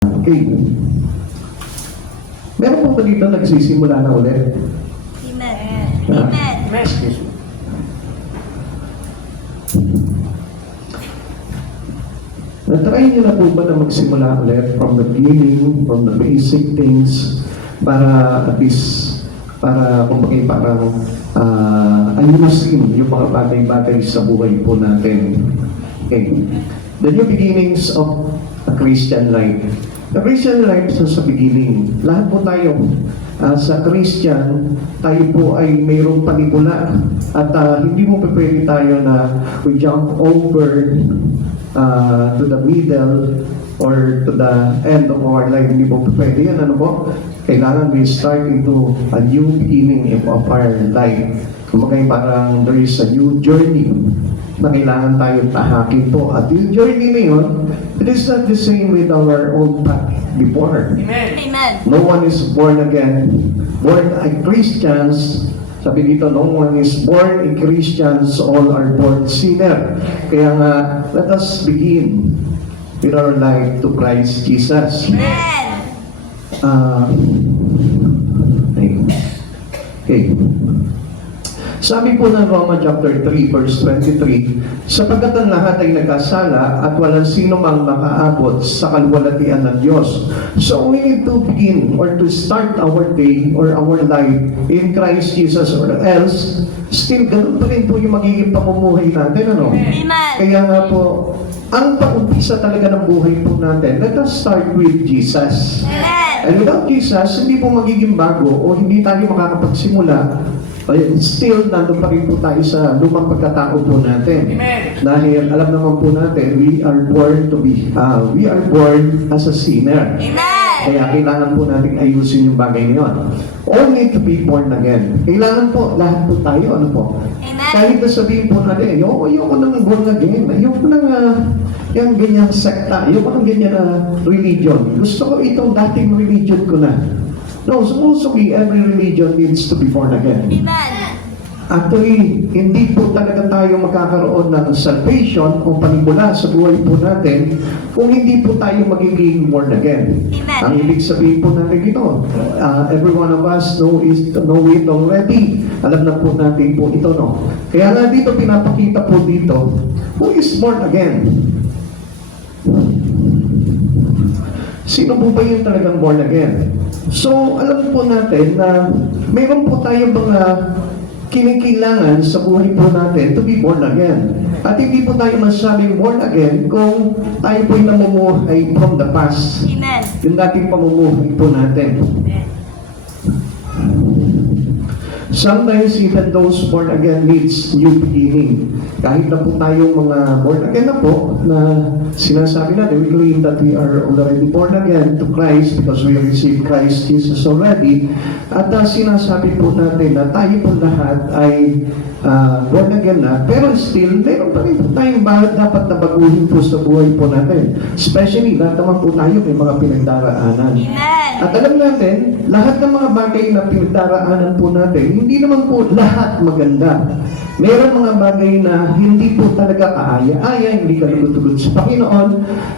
Okay. Meron po ba dito nagsisimula na ulit? Amen. Ha? Amen. Na-try niyo na po ba na magsimula ulit from the beginning, from the basic things, para at least, para kumbaga parang ayusin yung mga bagay-bagay sa buhay po natin. Okay. The new beginnings of a Christian life. The Christian life sa beginning, lahat po tayo sa Christian, tayo po ay mayroong panimula at hindi mo pwede tayo na we jump over to the middle or to the end of our life. Hindi po pwede yan. Ano po? Kailangan we start into a new beginning of our life. Kumagay parang there is a new journey na kailangan tayo tahakin po. At yung journey na yun, it is not the same with our old path before. Amen. No one is born again. Born a Christians, sabi dito, no one is born a Christians, all are born sinner. Kaya nga, let us begin with our life to Christ Jesus. Amen. Okay. Sabi po ng Roma chapter 3 verse 23, sapagkat ang lahat ay nagkasala at walang sino mang makaabot sa kaluwalhatian ng Diyos. So we need to begin or to start our day or our life in Christ Jesus, or else still ganun pa rin po yung magiging pamumuhay natin. Ano? Amen. Kaya nga po, ang pag-umpisa talaga ng buhay po natin, let us start with Jesus. Amen. And without Jesus, hindi po magiging bago o hindi tayo makakapagsimula. Still, nandun pa rin po tayo sa lumang pagkatao po natin. Amen. Dahil alam naman po natin, we are born as a sinner. Amen. Kaya kailangan po natin ayusin yung bagay na yun. All need to be born again. Kailangan po, lahat po tayo, ano po? Amen. Kahit na sabihin po natin, ayoko nang born again, ayoko nang yung ganyang sekta, ayoko nang ganyan religion. Gusto ko itong dating religion ko na. No, supposedly every religion needs to be born again. Amen. Actually, hindi po talaga tayo magkakaroon ng salvation o panimula sa buhay po natin kung hindi po tayo magiging born again. Amen. Ang ibig sabihin po natin ito, every one of us know it already. Alam na po natin po ito, no? Kaya nga dito pinapakita po dito, who is born again? Sino po ba yung talagang born again? So, alam po natin na mayroon po tayong mga kinikilangan sa buhay po natin to be born again. At hindi po tayo masabing born again kung tayo po'y namumuhay from the past. Amen. Yung dating pamumuhay po natin. Sometimes even those born again needs new beginning. Kahit na po tayong mga born again na po, na sinasabi natin, we claim that we are already born again to Christ because we received Christ Jesus already. At sinasabi po natin na tayo po lahat ay born again na, pero still, meron pa rin po tayong dapat na baguhin po sa buhay po natin. Especially, lahat naman po tayo may mga pinagdaraanan. Amen. At alam natin, lahat ng mga bagay na pinagdaraanan po natin, hindi naman po lahat maganda. Meron mga bagay na hindi po talaga kaaya-aya, hindi ka lugod-lugod sa Panginoon,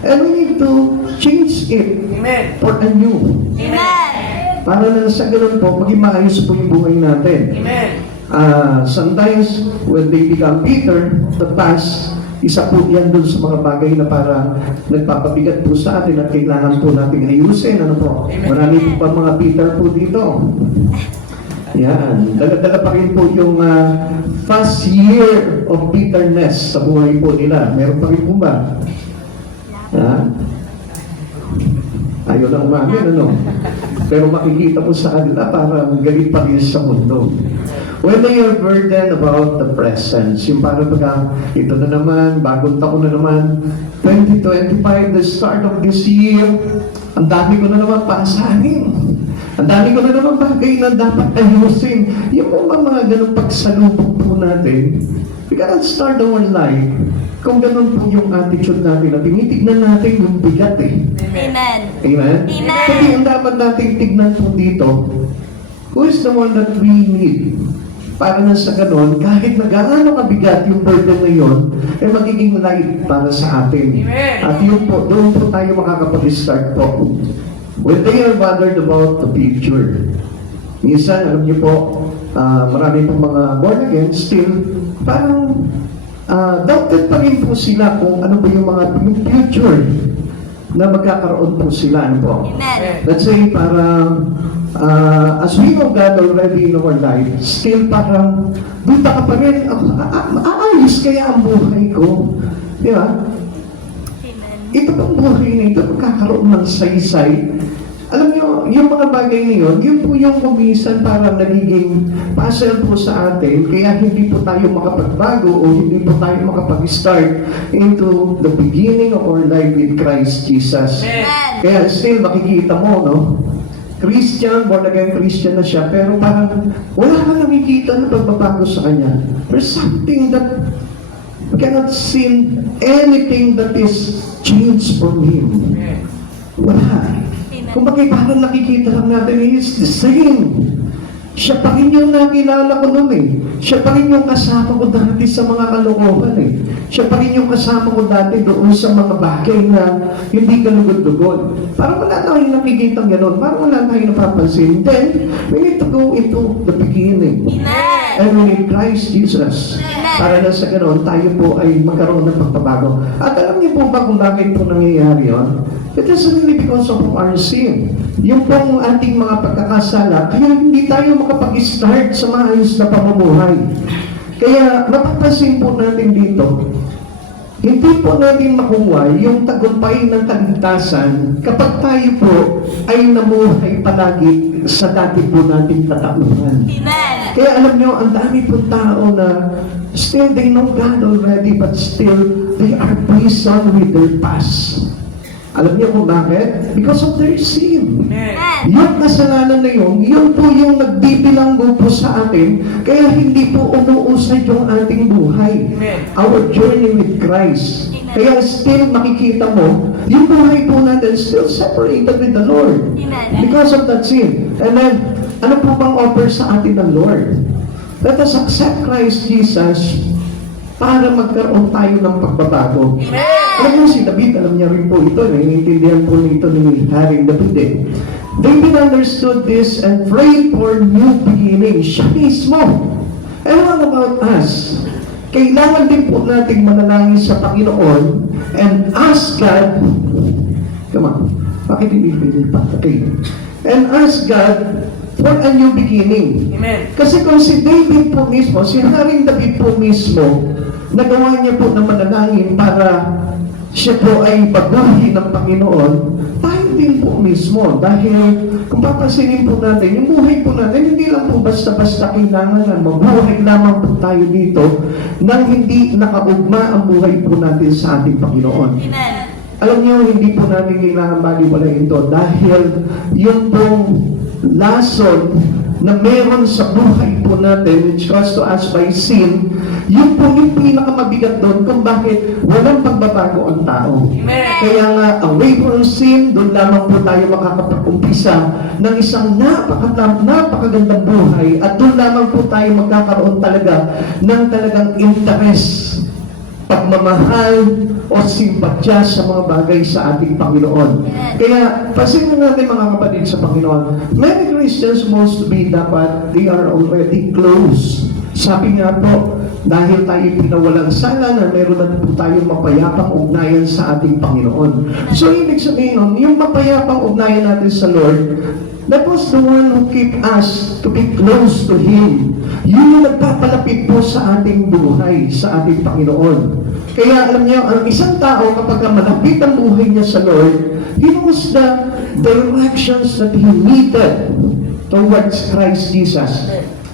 and we need to change it for a new. Amen. Para na sa ganun po, maging maayos po yung buhay natin. Amen. Sometimes, when they become bitter, the past, isa po yan dun sa mga bagay na para nagpapabigat po sa atin at kailangan po natin ayusin. Ano po? Marami po pa mga bitter po dito. Yan. Dala-dala pa rin po yung first year of bitterness sa buhay po nila. Meron pa rin po ba? Ayaw na umamin, ano? Pero makikita po sa kanila parang galit pa rin sa mundo. When they are burdened about the presence, yung parang ito na naman, bagong taon na naman, 2025, the start of this year, ang dami ko na naman pasanin. Ang dami ko na naman bagay na dapat ayusin. Yung mga ganun pagsalubog po natin, we cannot start our life kung ganun po yung attitude natin na tinitignan natin yung bigat eh. Amen. Amen? Amen. Kasi ang dapat natin tignan po dito, who is the one that we need para na sa ganon, kahit na gaano kabigat yung burden na yun, ay magiging light para sa atin. At yun po, doon po tayo makakapag-start po. When they are bothered about the future, minsan, alam niyo po, marami pong mga born again, still, parang doubted pa rin po sila kung ano ba yung mga future na magkakaroon po sila. Ano po? Amen. Let's say, parang, as we know God already in our life, still parang, buta ka pa rin, aayos kaya ang buhay ko. Di ba? Amen. Ito pang buhay na ito, magkakaroon ng saysay. Alam niyo, yung mga bagay na yun po yung kumisan parang nagiging puzzle po sa atin, kaya hindi po tayo makapagbago o hindi po tayo makapag-start into the beginning of our life with Christ Jesus. Amen. Kaya still makikita mo, no? Christian, born again Christian na siya, pero parang wala kang nakikita na pagbabago sa kanya. There's something that we cannot see anything that is changed from him. Wala. Kung bakit parang nakikita lang natin, is the same. Siya pa rin yung nakilala ko noon eh. Siya pa rin yung kasama ko dati sa mga kalokohan eh. Siya pa rin yung kasama ko dati doon sa mga bagay na hindi kalugod-lugod. Parang wala tayong nakikita gano'n. Parang wala tayong napapansin. Then, we need to go into the beginning. Amen. And we need Christ Jesus. Amen. Para na sa gano'n, tayo po ay magkaroon ng pagbabago. At alam niyo po ba kung bakit po nangyayari yun? It is really because of our sin. Yung pong ating mga pagkakasala, kaya hindi tayo makapag-start sa maayos na pamumuhay. Kaya mapapansin po natin dito, hindi po natin makuha yung tagumpay ng kaligtasan kapag tayo po ay namuhay palagi sa dati po nating katauhan. Amen. Kaya alam nyo, ang dami po tao na still they know God already but still they are prison with their past. Alam niyo kung bakit? Because of their sin. Amen. Yung kasalanan na yun po yung nagbibilanggo po sa atin, kaya hindi po umuusad yung ating buhay. Our journey with Christ. Kaya still makikita mo, yung buhay po natin still separated with the Lord. Amen. Because of that sin. And then, ano po bang offer sa atin ng Lord? Let us accept Christ Jesus para magkaroon tayo ng pagbabago. Alam mo si David, alam niya rin po ito, naiintindihan po nito ni Haring David eh. David understood this and prayed for new beginning. Siya mismo. And what about us? Kailangan din po nating manalangin sa Panginoon and ask God, come on, bakit hindi pwede pa? Okay. And ask God for a new beginning. Amen. Kasi kung si David po mismo, si Haring David po mismo, nagawa niya po ng manalangin para siya po ay baguhin ng Panginoon, tayo din po mismo. Dahil kung papansinin po natin, yung buhay po natin, hindi lang po basta-basta kailangan na mabuhay lamang po tayo dito nang hindi nakaugma ang buhay po natin sa ating Panginoon. Amen. Alam niyo, hindi po natin kailangan baliwalayin ito dahil yung pong lason na meron sa buhay po natin, which caused to us by sin, yun po yung pinakamabigat doon kung bakit walang pagbabago ang tao. Kaya nga, away from sin, doon lamang po tayo makakapag-umpisa ng isang napakagandang buhay at doon lamang po tayo magkakaroon talaga ng talagang interest, pagmamahal o simpatya sa mga bagay sa ating Panginoon. Kaya, pansinin natin mga kapatid sa Panginoon, many Christians wants to be dapat, they are already close. Sabi nga po, dahil tayo pinawalang sala na meron na po tayong mapayapang ugnayan sa ating Panginoon. So, ibig sabihin nun, yung mapayapang ugnayan natin sa Lord, that was the one who keep us to be close to Him. Yun yung nagpapalapit po sa ating buhay, sa ating Panginoon. Kaya alam niyo, ang isang tao kapag malapit ang buhay niya sa Lord, he knows the directions that he needed towards Christ Jesus.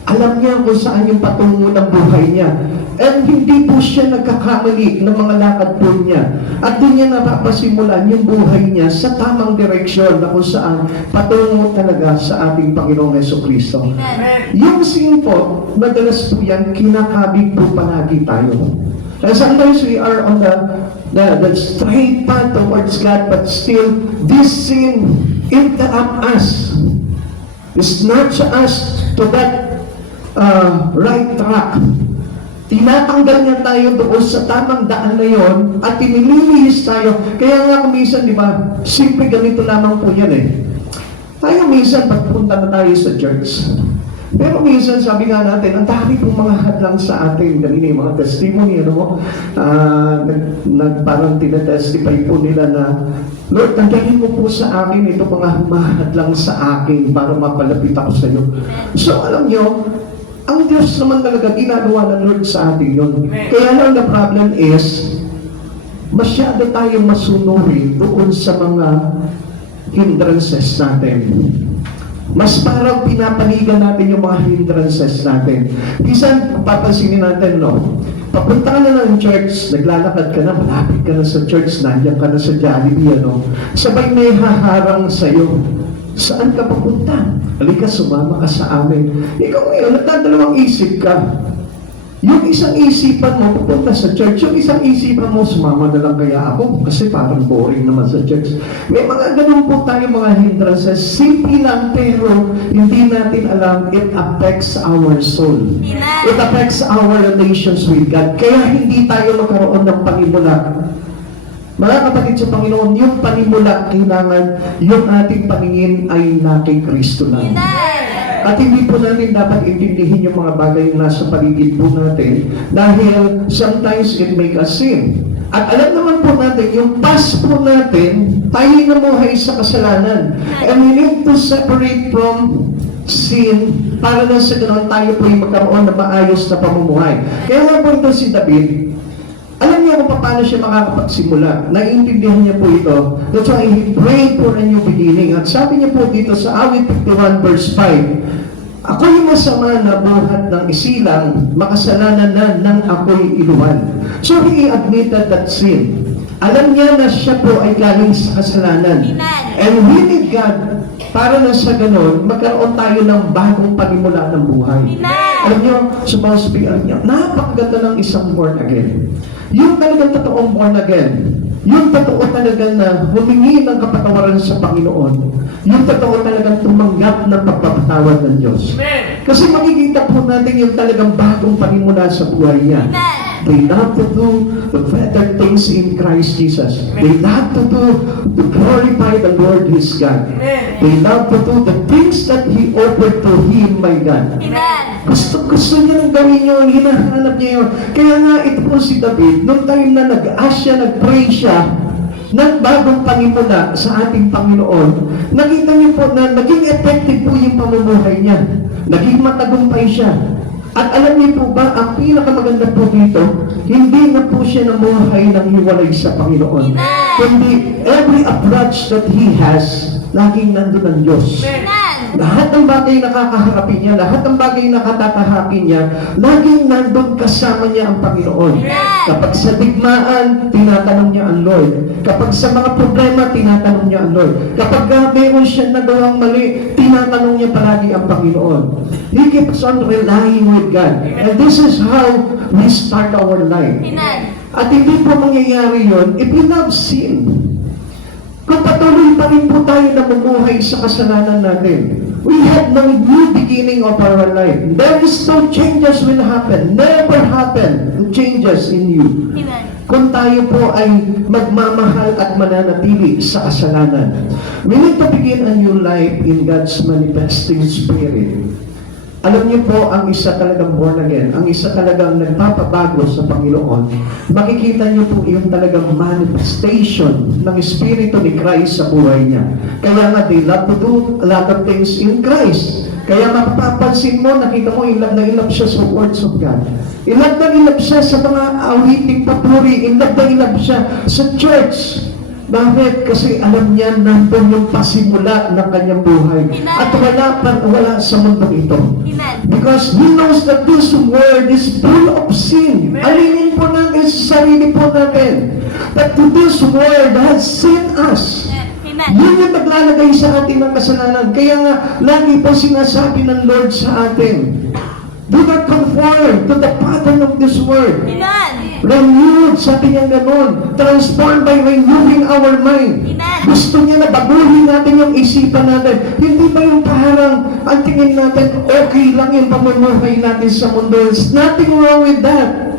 Alam niya kung saan yung patungo ng buhay niya. And hindi po siya nagkakamali ng mga lakad po niya. At doon niya napapasimulan yung buhay niya sa tamang direksyon na kung saan patungo talaga sa ating Panginoong Jesucristo. Amen. Yung sin po, madalas po yan, kinakabig po palagi tayo. And sometimes we are on the straight path towards God, but still, this sin interrupt us. It snatch us to that right track. Tinatanggal niya tayo doon sa tamang daan na yon at tinililihis tayo. Kaya nga kung minsan, di ba, simple ganito lamang po yan eh. Tayo minsan pagpunta na tayo sa church. Pero minsan sabi nga natin, ang dami pong mga hadlang sa atin. Ganito yung mga testimony, ano mo, parang tinatestify po nila na, Lord, tanggalin mo po sa akin ito mga humahadlang sa akin para mapalapit ako sa iyo. So alam nyo, ang Diyos naman talaga ginagawa ng Lord sa atin yun. Kaya lang the problem is, masyado tayong masunuri doon sa mga hindrances natin. Mas parang pinapanigan natin yung mga hindrances natin. Minsan, papansinin natin, no? Papunta ka na ng church, naglalakad ka na, malapit ka na sa church, nandiyan ka na sa Jollibee, ano? Sabay may haharang sa'yo. Saan ka papunta? Halika, sumama ka sa amin. Ikaw ngayon, nagdadalawang isip ka. Yung isang isipan mo, pupunta sa church. Yung isang isipan mo, sumama na lang kaya ako. Kasi parang boring naman sa church. May mga ganun po tayo mga hindrances. Simple lang, pero hindi natin alam, it affects our soul. It affects our relations with God. Kaya hindi tayo magkaroon ng panimula. Mga kapatid sa Panginoon, yung panimula, kailangan yung ating paningin ay na kay Kristo lang. At hindi po natin dapat intindihin yung mga bagay na nasa paligid po natin dahil sometimes it make us sin. At alam naman po natin, yung past po natin, tayo namuhay sa kasalanan. And we need to separate from sin para na sa ganoon tayo po yung magkaroon na maayos na pamumuhay. Kaya nga po ito si David, alam niya kung paano siya makakapagsimula. Naiintindihan niya po ito. That's why he prayed for a new beginning. At sabi niya po dito sa awit 51 verse 5, ako'y masama na buhat ng isilang, makasalanan na nang ako'y iluwan. So he admitted that sin. Alam niya na siya po ay galing sa kasalanan. And we need God para na sa ganon, magkaroon tayo ng bagong panimula ng buhay. Alam niyo, supposed to be, napakaganda ng isang born again. Yung talagang totoong born again, yung totoo talaga na humingi ng kapatawaran sa Panginoon, yung totoo talagang tumanggap ng pagpapatawad ng Diyos. Kasi makikita po natin yung talagang bagong panimula sa buhay niya. They love to do the better things in Christ Jesus. They love to glorify the Lord His God. They love to do the things that He offered to Him by God. Gusto niya nang gawin yun, hinahanap niya yun. Kaya nga ito po si David, nung time na nag-ask siya, nag-pray siya, ng bagong panimula sa ating Panginoon, nakita niyo po na naging effective po yung pamumuhay niya. Naging matagumpay siya. At alam niyo po ba, ang pinakamaganda po dito, hindi na po siya namuhay ng hiwalay sa Panginoon. Kundi every approach that he has, laging nandun ang Diyos. Lahat ng bagay na kakaharapin niya, lahat ng bagay na katatahakin niya, laging nandun kasama niya ang Panginoon. Kapag sa digmaan, tinatanong niya ang Lord. Kapag sa mga problema, tinatanong niya ang Lord. Kapag mayroon siya nagawang mali, tinatanong niya palagi ang Panginoon. He keeps on relying with God. And this is how we start our life. At hindi po mangyayari yun if we love sin. Kung patuloy pa rin po tayo na mamuhay sa kasalanan natin, we have no new beginning of our life. There is no changes will happen. Never happen changes in you. Kung tayo po ay magmamahal at mananatili sa kasalanan. We need to begin a new life in God's manifesting Spirit. Alam niyo po, ang isa talagang born again, ang isa talagang nagpapabago sa Panginoon, makikita niyo po yung talagang manifestation ng Espiritu ni Christ sa buhay niya. Kaya nga, they love to do a lot of things in Christ. Kaya mapapansin mo, nakita mo, ilab na ilab siya sa words of God. Ilab na ilab siya sa mga awiting papuri. Ilab na ilab siya sa church. Bakit? Kasi alam niya nandun yung pasimula ng kanyang buhay. At wala sa mundo ito. Because he knows that this world is full of sin. Alinin po natin sa sarili po natin. That this world has sin us. Yun yung naglalagay sa atin ng kasalanan. Kaya nga, lagi po sinasabi ng Lord sa atin, do not conform to the pattern of this world. Renewed, sabi niya gano'n, transformed by renewing our mind. Gusto niya na baguhin natin yung isipan natin. Hindi ba yung parang ang tingin natin, okay lang yung pamumuhay natin sa mundo. There's nothing wrong with that.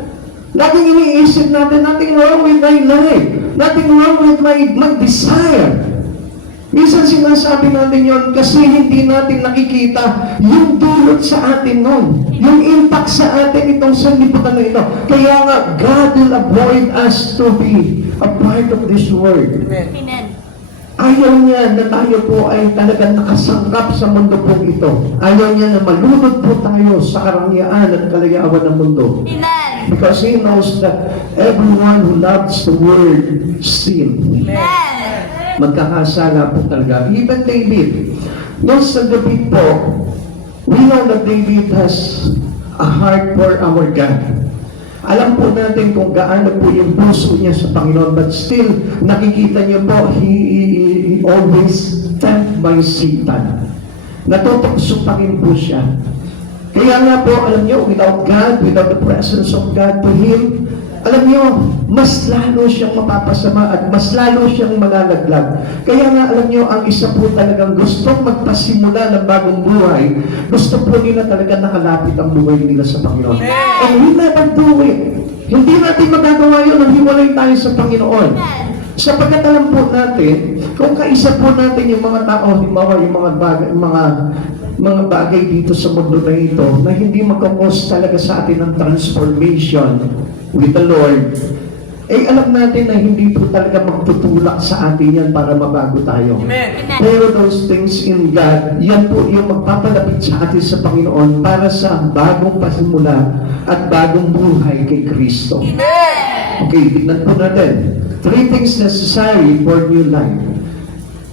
Laging iniisip natin, nothing wrong with my life. Nothing wrong with my desire. Minsan sinasabi natin yon kasi hindi natin nakikita yung dulot sa atin nun. Yung impact sa atin itong sanlibutan na ito. Kaya nga, God will avoid us to be a part of this world. Amen. Ayaw niya na tayo po ay talagang nakasangkap sa mundo po ito. Ayaw niya na malunod po tayo sa karangyaan at kalayaan ng mundo. Amen. Because He knows that everyone who loves the world sin. Amen. Magkakasala po talaga. Even David. No, sa David po, we know that David has a heart for our God. Alam po natin kung gaano po yung puso niya sa Panginoon, but still, nakikita niyo po, he always tempted by Satan. Natutokso pa rin po siya. Kaya nga po, alam niyo, without God, without the presence of God to him, alam niyo, mas lalo siyang mapapasama at mas lalo siyang malalaglag. Kaya nga, alam niyo, ang isa po talagang gustong magpasimula ng bagong buhay, gusto po nila talaga nakalapit ang buhay nila sa Panginoon. And we never do it. Hindi natin magagawa yun nang hiwalay tayo sa Panginoon. Sapagkat alam po natin, kung kaisa po natin yung mga tao, halimbawa yung mga bagay dito sa mundo na ito, na hindi magkakos talaga sa atin ng transformation with the Lord, eh alam natin na hindi po talaga magtutulak sa atin yan para mabago tayo. Amen. Pero those things in God, yan po yung magpapalapit sa atin sa Panginoon para sa bagong pasimula at bagong buhay kay Kristo. Amen. Okay, tignan po natin. 3 things necessary for new life.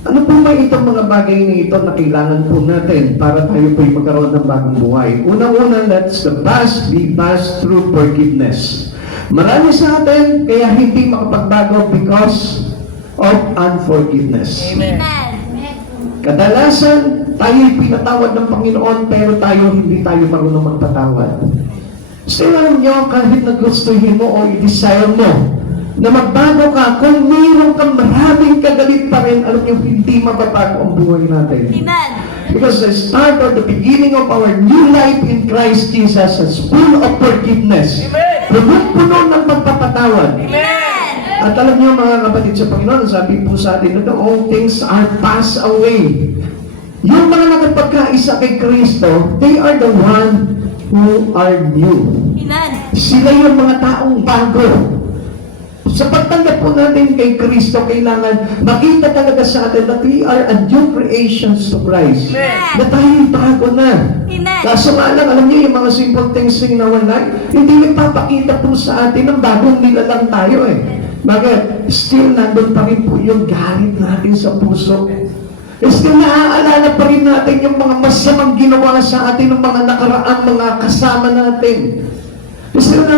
Ano po ba itong mga bagay na ito na kailangan po natin para tayo po'y magkaroon ng bagong buhay? Unang-una, let's the past be passed through forgiveness. Marami sa atin kaya hindi makapagbago because of unforgiveness. Amen. Kadalasan, tayo'y pinatawad ng Panginoon pero hindi tayo marunong magpatawad. Still alam nyo, kahit na gustuhin mo o i-desire mo na magbago ka, kung mayroon kang maraming kagalit pa rin, alam nyo, hindi mababago ang buhay natin. Amen. Because the start or the beginning of our new life in Christ Jesus is full of forgiveness. Punong-puno ng pagpapatawad. Amen. At alam niyo mga kapatid sa Panginoon, sabi po sa atin na all things are passed away. Yung mga nakapagkaisa kay Kristo, they are the one who are new. Amen. Sila yung mga taong bago. Sa pagtanggap po natin kay Kristo, kailangan makita talaga sa atin that we are a new creations to Christ. Na tayo'y bago na. Amen. Kaso nga lang, alam niyo, yung mga simple things in our life, hindi nagpapakita po sa atin ng bagong nilalang tayo eh. Bakit? Still, nandun pa rin po yung galit natin sa puso. Still, naaalala pa rin natin yung mga masamang ginawa sa atin ng mga nakaraang mga kasama natin. Still,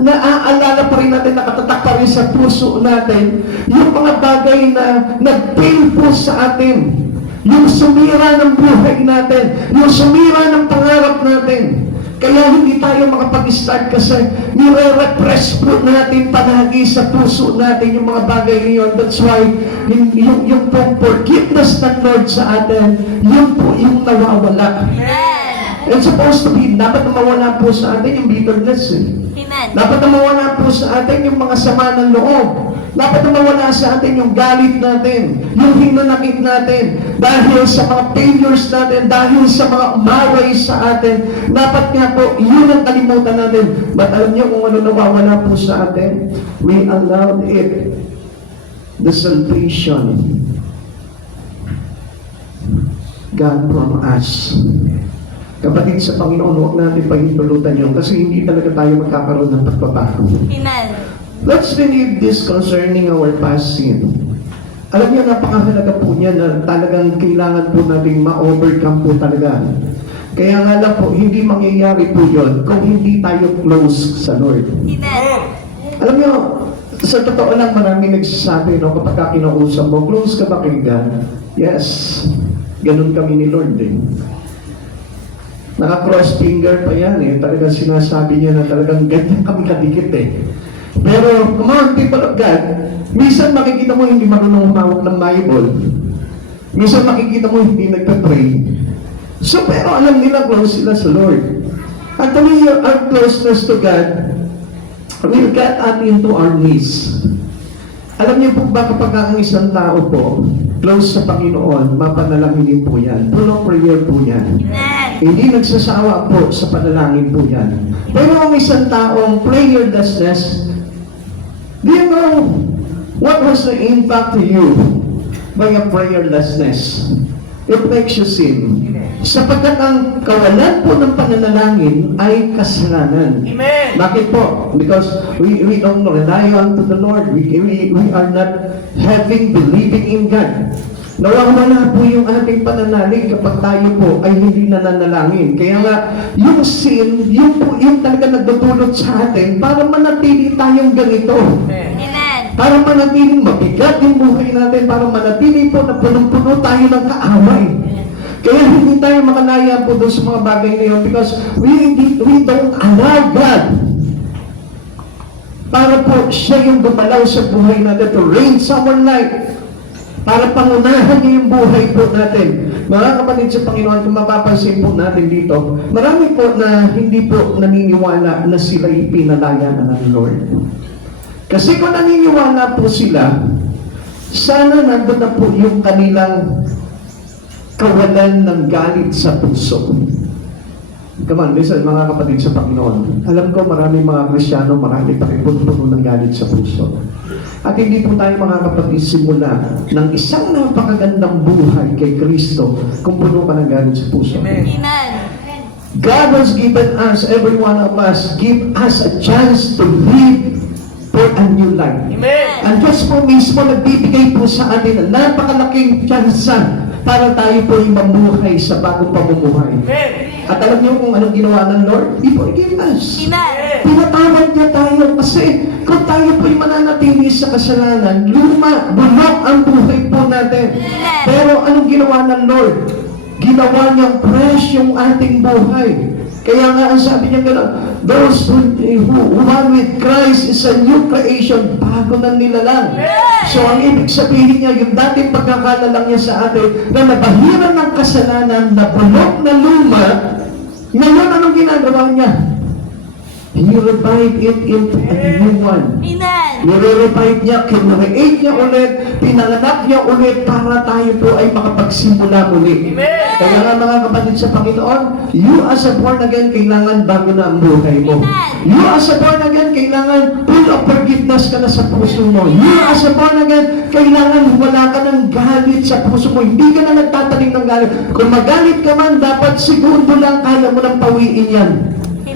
naaalala pa rin natin, nakatatak pa rin sa puso natin yung mga bagay na nag-fail po sa atin. Yung sumira ng buhay natin, yung sumira ng pangarap natin. Kaya hindi tayo makapag-start kasi nire-repress po natin palagi sa puso natin yung mga bagay niyon. That's why yung forgiveness ng Lord sa atin, yun po yung nawawala. It's supposed to be, dapat na mawala po sa atin yung bitterness eh. Amen. Dapat na mawala po sa atin yung mga sama ng loob. Dapat na mawala sa atin yung galit natin, yung hinanakit natin, dahil sa mga failures natin, dahil sa mga umaway sa atin. Dapat nga po, yun ang kalimutan natin. But alam niyo kung ano nawawala po sa atin? We allowed it, the salvation, God from us. Kapatid sa Panginoon, huwag natin pahintulutan yun kasi hindi talaga tayo magkakaroon ng pagbabago. Amen. Let's believe this concerning our past sin. Alam niyo, napakahalaga po niya na talagang kailangan po natin ma-overcome po talaga. Kaya nga lang po, hindi mangyayari po yun kung hindi tayo close sa Lord. Amen. Alam niyo, sa totoo lang marami nagsasabi, no, kapag kinausap mo, close ka ba kay God? Yes. Ganun kami ni Lord eh. Naka-cross finger pa yan eh. Talagang sinasabi niya na talagang ganyan kami kadikit eh. Pero, come on, people of God, minsan makikita mo hindi marunong humawak ng Bible. Minsan makikita mo hindi nagpa-pray. So, pero alam nila close sila sa Lord. Actually, our closeness to God will get us into our knees. Alam niyo po ba kapag ang isang tao po close sa Panginoon, mapanalangin po yan. Full of prayer po yan. Amen. Hindi nagsasawa po sa panalangin po yan. Pero ang isang taong prayerlessness, do you know what was the impact to you by a prayerlessness? It makes you sin. Sapagkat ang kawalan po ng pananalangin ay kasalanan. Amen. Bakit po? Because we don't rely on to the Lord. We are not having believing in God. Nawawala po yung ating pananalig kapag tayo po ay hindi nananalangin. Kaya nga, yung sin, yung talaga nagdudulot sa atin para manatili tayong ganito. Amen. Para manatiling mabigat yung buhay natin, para manatili po na punong-puno tayo ng kaaway. Kaya hindi tayo makalaya po doon sa mga bagay na yun because we don't allow God para po siya yung gumalaw sa buhay natin to reign sa our life. Para pangunahan niya yung buhay po natin. Mga kapatid sa Panginoon, kung mapapansin po natin dito, marami po na hindi po naniniwala na sila ipinalaya ng Lord. Kasi kung naniniwala po sila, sana nandun na po yung kanilang kawalan ng galit sa puso. Come on, listen mga kapatid sa Panginoon. Alam ko maraming mga Kristiyano, marami pa rin puno ng galit sa puso. At hindi po tayo mga kapatid simula ng isang napakagandang buhay kay Kristo kung puno ka ng galit sa puso. Amen. God has given us, every one of us, give us a chance to live for a new life. Amen. Ang Diyos po mismo nagbibigay po sa atin ng napakalaking tsansa para tayo po ay mamuhay sa bagong pamumuhay. Amen. At alam niyo kung anong ginawa ng Lord? He forgave us. Amen. Pinatawad niya tayo kasi kung tayo po ay mananatili sa kasalanan, luma, bulok ang buhay po natin. Amen. Pero anong ginawa ng Lord? Ginawa niyang fresh yung ating buhay. Kaya nga ang sabi niya gano'n, those who one with Christ is a new creation, bago na nilalang. So ang ibig sabihin niya, yung dating pagkakalalang niya sa atin, na nabahiran ng kasalanan, na bulok na luma, ngayon anong ginagawa niya? He revived it into a new one. Amen. Nire-revive niya, kinreate niya ulit, pinanganak niya ulit para tayo po ay makapagsimula muli. Amen. Kaya nga mga kapatid sa Panginoon, you as a born again, kailangan bago na ang buhay mo. Amen. You as a born again, kailangan full of forgiveness ka na sa puso mo. You as a born again, kailangan wala ka ng galit sa puso mo. Hindi ka na nagtatanim ng galit. Kung magalit ka man, dapat segundo lang kaya mo nang pawiin yan.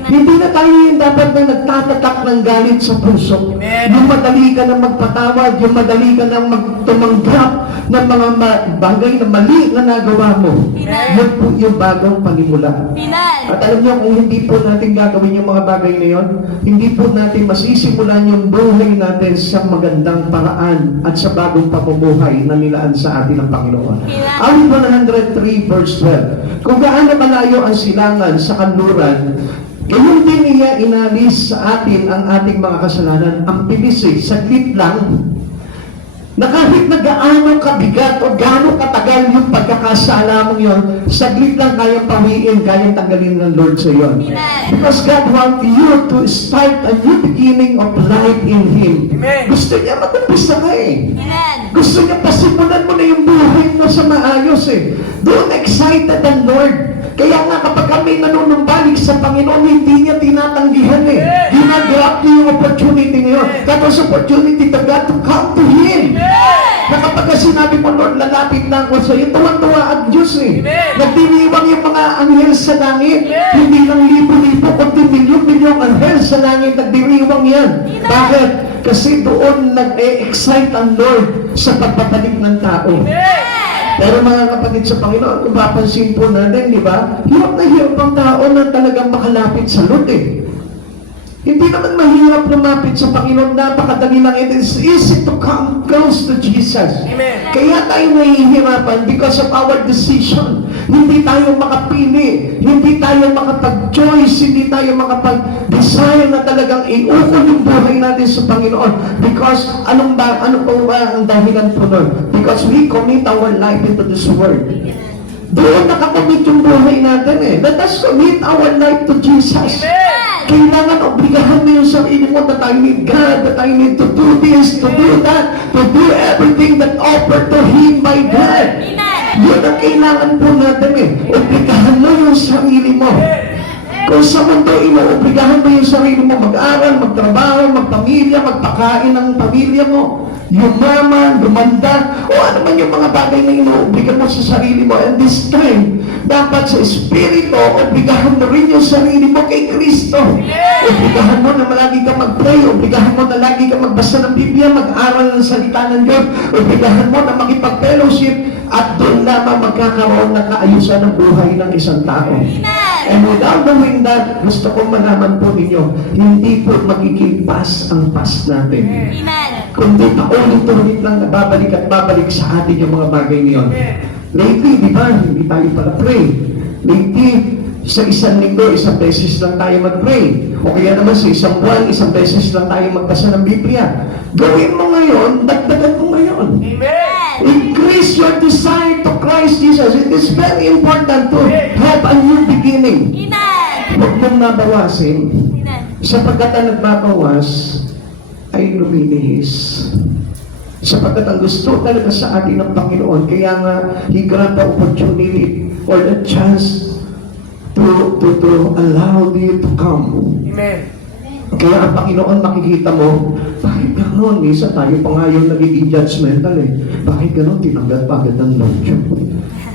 Hindi na tayo yung dapat na nagtatatak ng galit sa puso. Amen. Yung madali ka na magpatawad, yung madali ka na magtumanggap ng mga bagay na mali na nagawa mo. Amen. Yun po yung bagong panimula. Amen. At alam niyo, kung hindi po natin gagawin yung mga bagay na yun, hindi po natin masisimulan yung buhay natin sa magandang paraan at sa bagong pamumuhay na nilaan sa atin ng Panginoon. Amen. Awit 103 verse 12. Kung gaano malayo ang silangan sa kanluran, gayon din niya inalis sa atin ang ating mga kasalanan. Ang bilis saglit lang, na kahit na gaano kabigat o gaano katagal yung pagkakasala mong yun, saglit lang kayang pawiin, kayang tanggalin ng Lord sa iyo. Amen. Because God wants you to start a new beginning of life in Him. Amen. Gusto niya mag-umpisa ka eh. Amen. Gusto niya pasimulan mo na yung buhay mo sa maayos eh. Doon excited ang Lord. Kaya nga kapag kami nanunumbalik sa Panginoon, hindi niya tinatanggihan eh. Ginagrab niya yung opportunity ngayon. That was opportunity to God to come to Him. Na kapag sinabi mo, Lord, lalapit na ako sa iyo, tuwan-tuwa ang Diyos eh. Nagdiniwang yung mga anghel sa langit. Hindi lang libo-libo, kundi milyon-milyong anghel sa langit, nagdiriwang yan. Bakit? Kasi doon nag-excite ang Lord sa pagpapalik ng tao. Pero mga kapatid sa Panginoon, kung mapansin po natin, di ba? Hirap na hirap ang tao na talagang makalapit sa Lord eh. Hindi naman mahirap lumapit sa Panginoon, napakadali lang. It is easy to come close to Jesus. Amen. Kaya tayo nahihirapan because of our decision. Hindi tayo makapili, hindi tayo makapag-choice, hindi tayo makapag-desire na talagang iukol yung buhay natin sa Panginoon. Because ano ba ang dahilan po nun? Because we commit our life into this world. Doon i-commit yung buhay natin eh. Let us commit our life to Jesus. Kailangan obligahan mo yung sarili mo that I need God, that I need to do this, to do that, to do everything that offered to Him by God. Yun ang kailangan po natin eh. Obligahan mo yung sarili mo. Kung sa mundo, ino-obligahan mo yung sarili mo mag-aral, magtrabaho, magpamilya, magpakain ng pamilya mo, yumaman, lumanda, o ano man yung mga bagay na ino-obligahan mo sa sarili mo. And this time, dapat sa Espiritu, obligahan mo rin yung sarili mo kay Kristo. Obligahan mo na malagi ka mag-pray, obligahan mo na lagi ka magbasa ng Biblia, mag-aral ng salita ng Diyos, obligahan mo na makipag-fellowship, at doon lamang magkakaroon ng kaayusan ng buhay ng isang tao. And without doing that, gusto kong malaman po ninyo, hindi po magkikimpas ang past natin. Kundi paulit-ulit lang babalik at babalik sa atin yung mga bagay niyon. Lately, di ba, hindi tayo pala pray. Lately, sa isang linggo, isang beses lang tayo mag-pray. O kaya naman sa isang buwan, isang beses lang tayo magbasa ng Biblia. Gawin mo ngayon, dagdagan mo ngayon. Increase your desire to Christ Jesus. It is very important to have a new beginning. Huwag mong nabawasin. Sapagkat ang nagbabawas ay lumilihis. Sapagkat ang gusto talaga sa atin ng Panginoon, kaya nga, He grant the opportunity or the chance to allow you to come. Amen. Kaya ang Panginoon makikita mo, bakit gano'n? Minsan tayo pa nga yung nagiging judgmental eh. Bakit gano'n? Tinanggal pa agad ng Lord yun.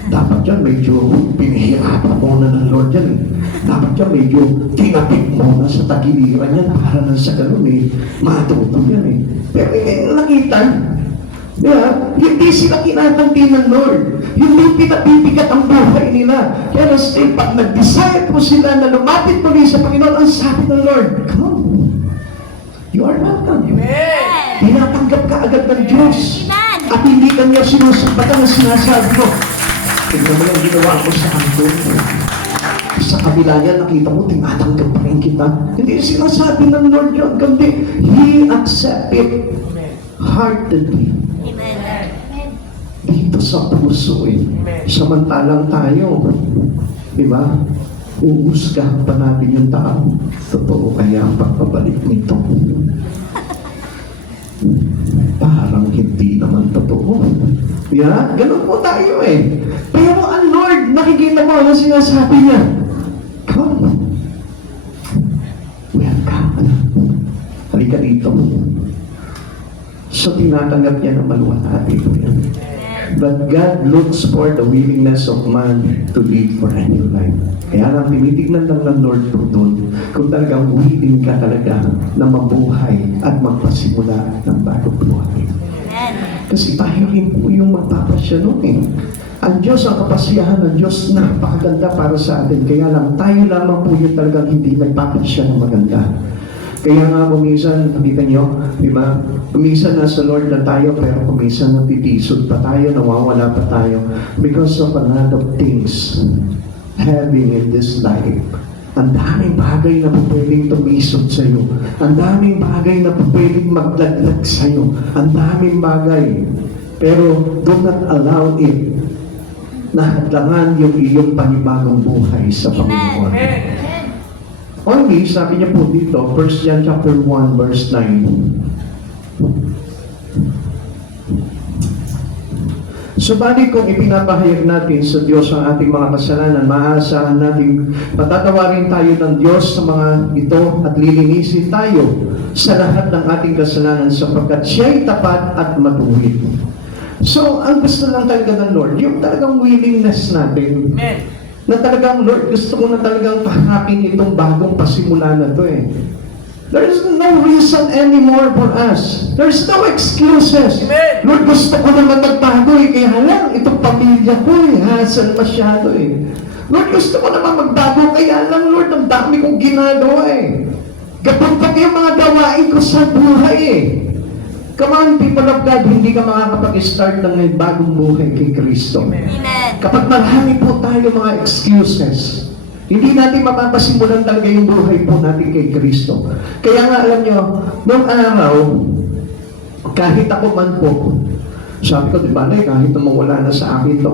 Dapat yan medyo pinahirapan mo na ng Lord yan eh. Dapat yan medyo tinapik mo na sa tagiliran yan para na sa gano'n eh. Matuto yan eh. Pero nakita, hindi sila kinatanti ng Lord. Hindi pinabibigat ang buhay nila. Kaya still, pag nag-decide po sila na lumapit muli sa Panginoon, ang sabi ng Lord, come. You are welcome. Tinatanggap ka agad ng Diyos. At hindi ka niya sinusumpatan na sinasabi mo. Tignan mo yung ginawa ko sa angkol. Sa kabila niya, nakita mo, tinatanggap pa rin kita. Hindi sinasabi ng Lord yun, kundi He accepted heartedly. Dito sa puso eh. Samantalang tayo, di ba? Uusgahan pa natin yung tao. Totoo kaya ang pagpabalik nito. Parang hindi naman totoo. Ganun po tayo eh. Pero ang Lord, nakikita mo na sinasabi niya, come. Welcome. Halika dito. So tinatanggap niya ng maluwalhati po yan. But God looks for the willingness of man to live for a new life. Kaya lang tinitignan lang ng Lord po doon kung talagang willing ka talaga na mabuhay at magpasimula ng bagong buhay. Kasi tayo rin po yung magpapasya noon eh. Ang Diyos, ang kapasiyahan ng Diyos, napakaganda para sa atin. Kaya lang tayo lamang po yung talagang hindi nagpapasya ng maganda. Kaya nga kuminsan, nakita nyo, di ba? Kuminsan nasa Lord na tayo, pero kuminsan natitisod pa tayo, nawawala pa tayo. Because of a lot of things having in this life. Ang daming bagay na pwedeng tumisod sa'yo. Ang daming bagay na pwedeng maglaglag sa'yo. Ang daming bagay. Pero do not allow it na hadlangan yung iyong panibagong buhay sa Panginoon. Only, sabi niya po dito, 1 John chapter 1, verse 9. Subalit kung ipinapahayag natin sa Diyos ang ating mga kasalanan, maaasahan natin patatawarin tayo ng Diyos sa mga ito at lilinisin tayo sa lahat ng ating kasalanan sapagkat siya'y tapat at matuwid. So, ang gusto lang talaga ng Lord, yung talagang willingness natin, na talagang, Lord, gusto ko na talagang pahanapin itong bagong pasimula na to eh. There is no reason anymore for us. There's no excuses. Amen. Lord, gusto ko naman magbago eh. Kaya lang, itong pamilya ko eh. Hassle masyado eh. Lord, gusto ko naman magbago. Kaya lang, Lord, ang dami kong ginagawa eh. Gabang pati yung mga gawain ko sa buhay eh. Come on, people of God, hindi ka makakapag-start ng bagong buhay kay Kristo. Amen. Kapag marami po tayo mga excuses, hindi natin mapapasimulan talaga yung buhay po natin kay Kristo. Kaya nga alam nyo, noong araw, kahit ako man po, Sabi ko, di ba, kahit na mawala na sa akin to,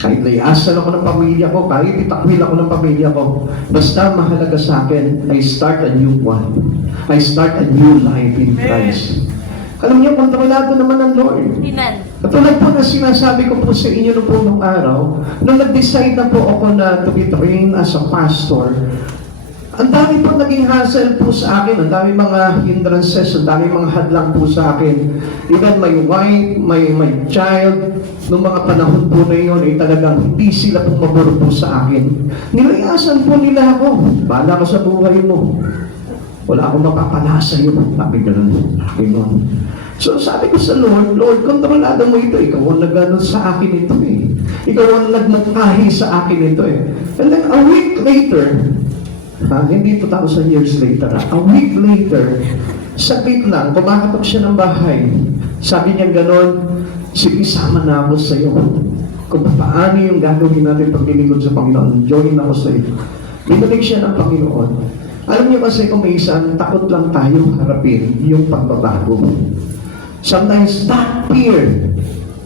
kahit layasan ako ng pamilya ko, kahit itakwil ako ng pamilya ko, basta mahalaga sa akin, I start a new one. I start a new life in Christ. Alam niyo, kontrolado naman ng Lord. Amen. Katulad po na sinasabi ko po sa inyo noong punong araw, nung nag-decide na po ako na to be trained as a pastor, ang dami po naging hassle po sa akin, ang dami mga hindrances, ang dami mga hadlang po sa akin. Even my wife, my child, nung mga panahon po na yun, ay talagang hindi sila po maburo po sa akin. Nilayasan po nila ako, bahala ka sa buhay mo. Wala akong mapapala sa iyo. Sabi ganun. So sabi ko sa Lord, Lord, kontrolado mo ito. Ikaw ang nag-ano sa akin ito eh. Ikaw ang nagmungkahi sa akin ito eh. And then a week later, hindi 2,000 years later, a week later, saglit lang, kumakatok siya ng bahay. Sabi niya gano'n, sige, sama na ako sa iyo. Kung paano yung gagawin natin paglilingkod sa Panginoon, join ako sa iyo. Binalik siya ng Panginoon. Alam niyo kasi kung may isang takot lang tayo harapin, yung pagbabago. Sometimes that fear,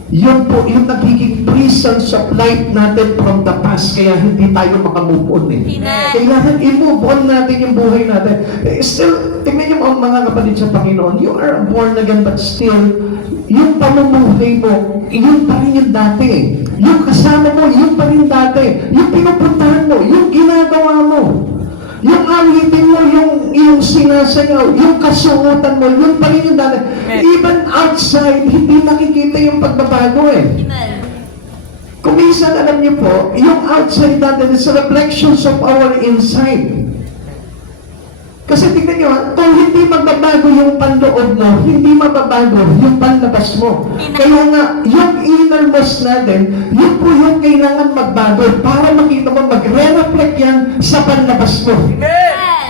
yun po, yung nagiging presence of life natin from the past, kaya hindi tayo makamove on eh. Amen. Kailangan i-move on natin yung buhay natin. Still, tingnan niyo mga kapatid sa Panginoon, you are born again but still, yung pamumuhay mo, yun pa rin yung dati. Yung kasama mo, yun pa rin dati. Yung pinupuntahan mo, yung ginagawa mo. Yung awitin mo, yung sinasayaw, yung kasuotan mo, yun pa rin yung dati. Even outside, hindi nakikita yung pagbabago eh. Amen. Kung minsan, alam niyo po, yung outside natin is reflections of our inside. Kasi tingnan niyo, kung hindi magbabago yung panloob mo, hindi mababago yung panlabas mo. Kaya nga, yung innermost natin, yun po yung kailangan magbago para makita mo, magre-reflect yan sa panlabas mo.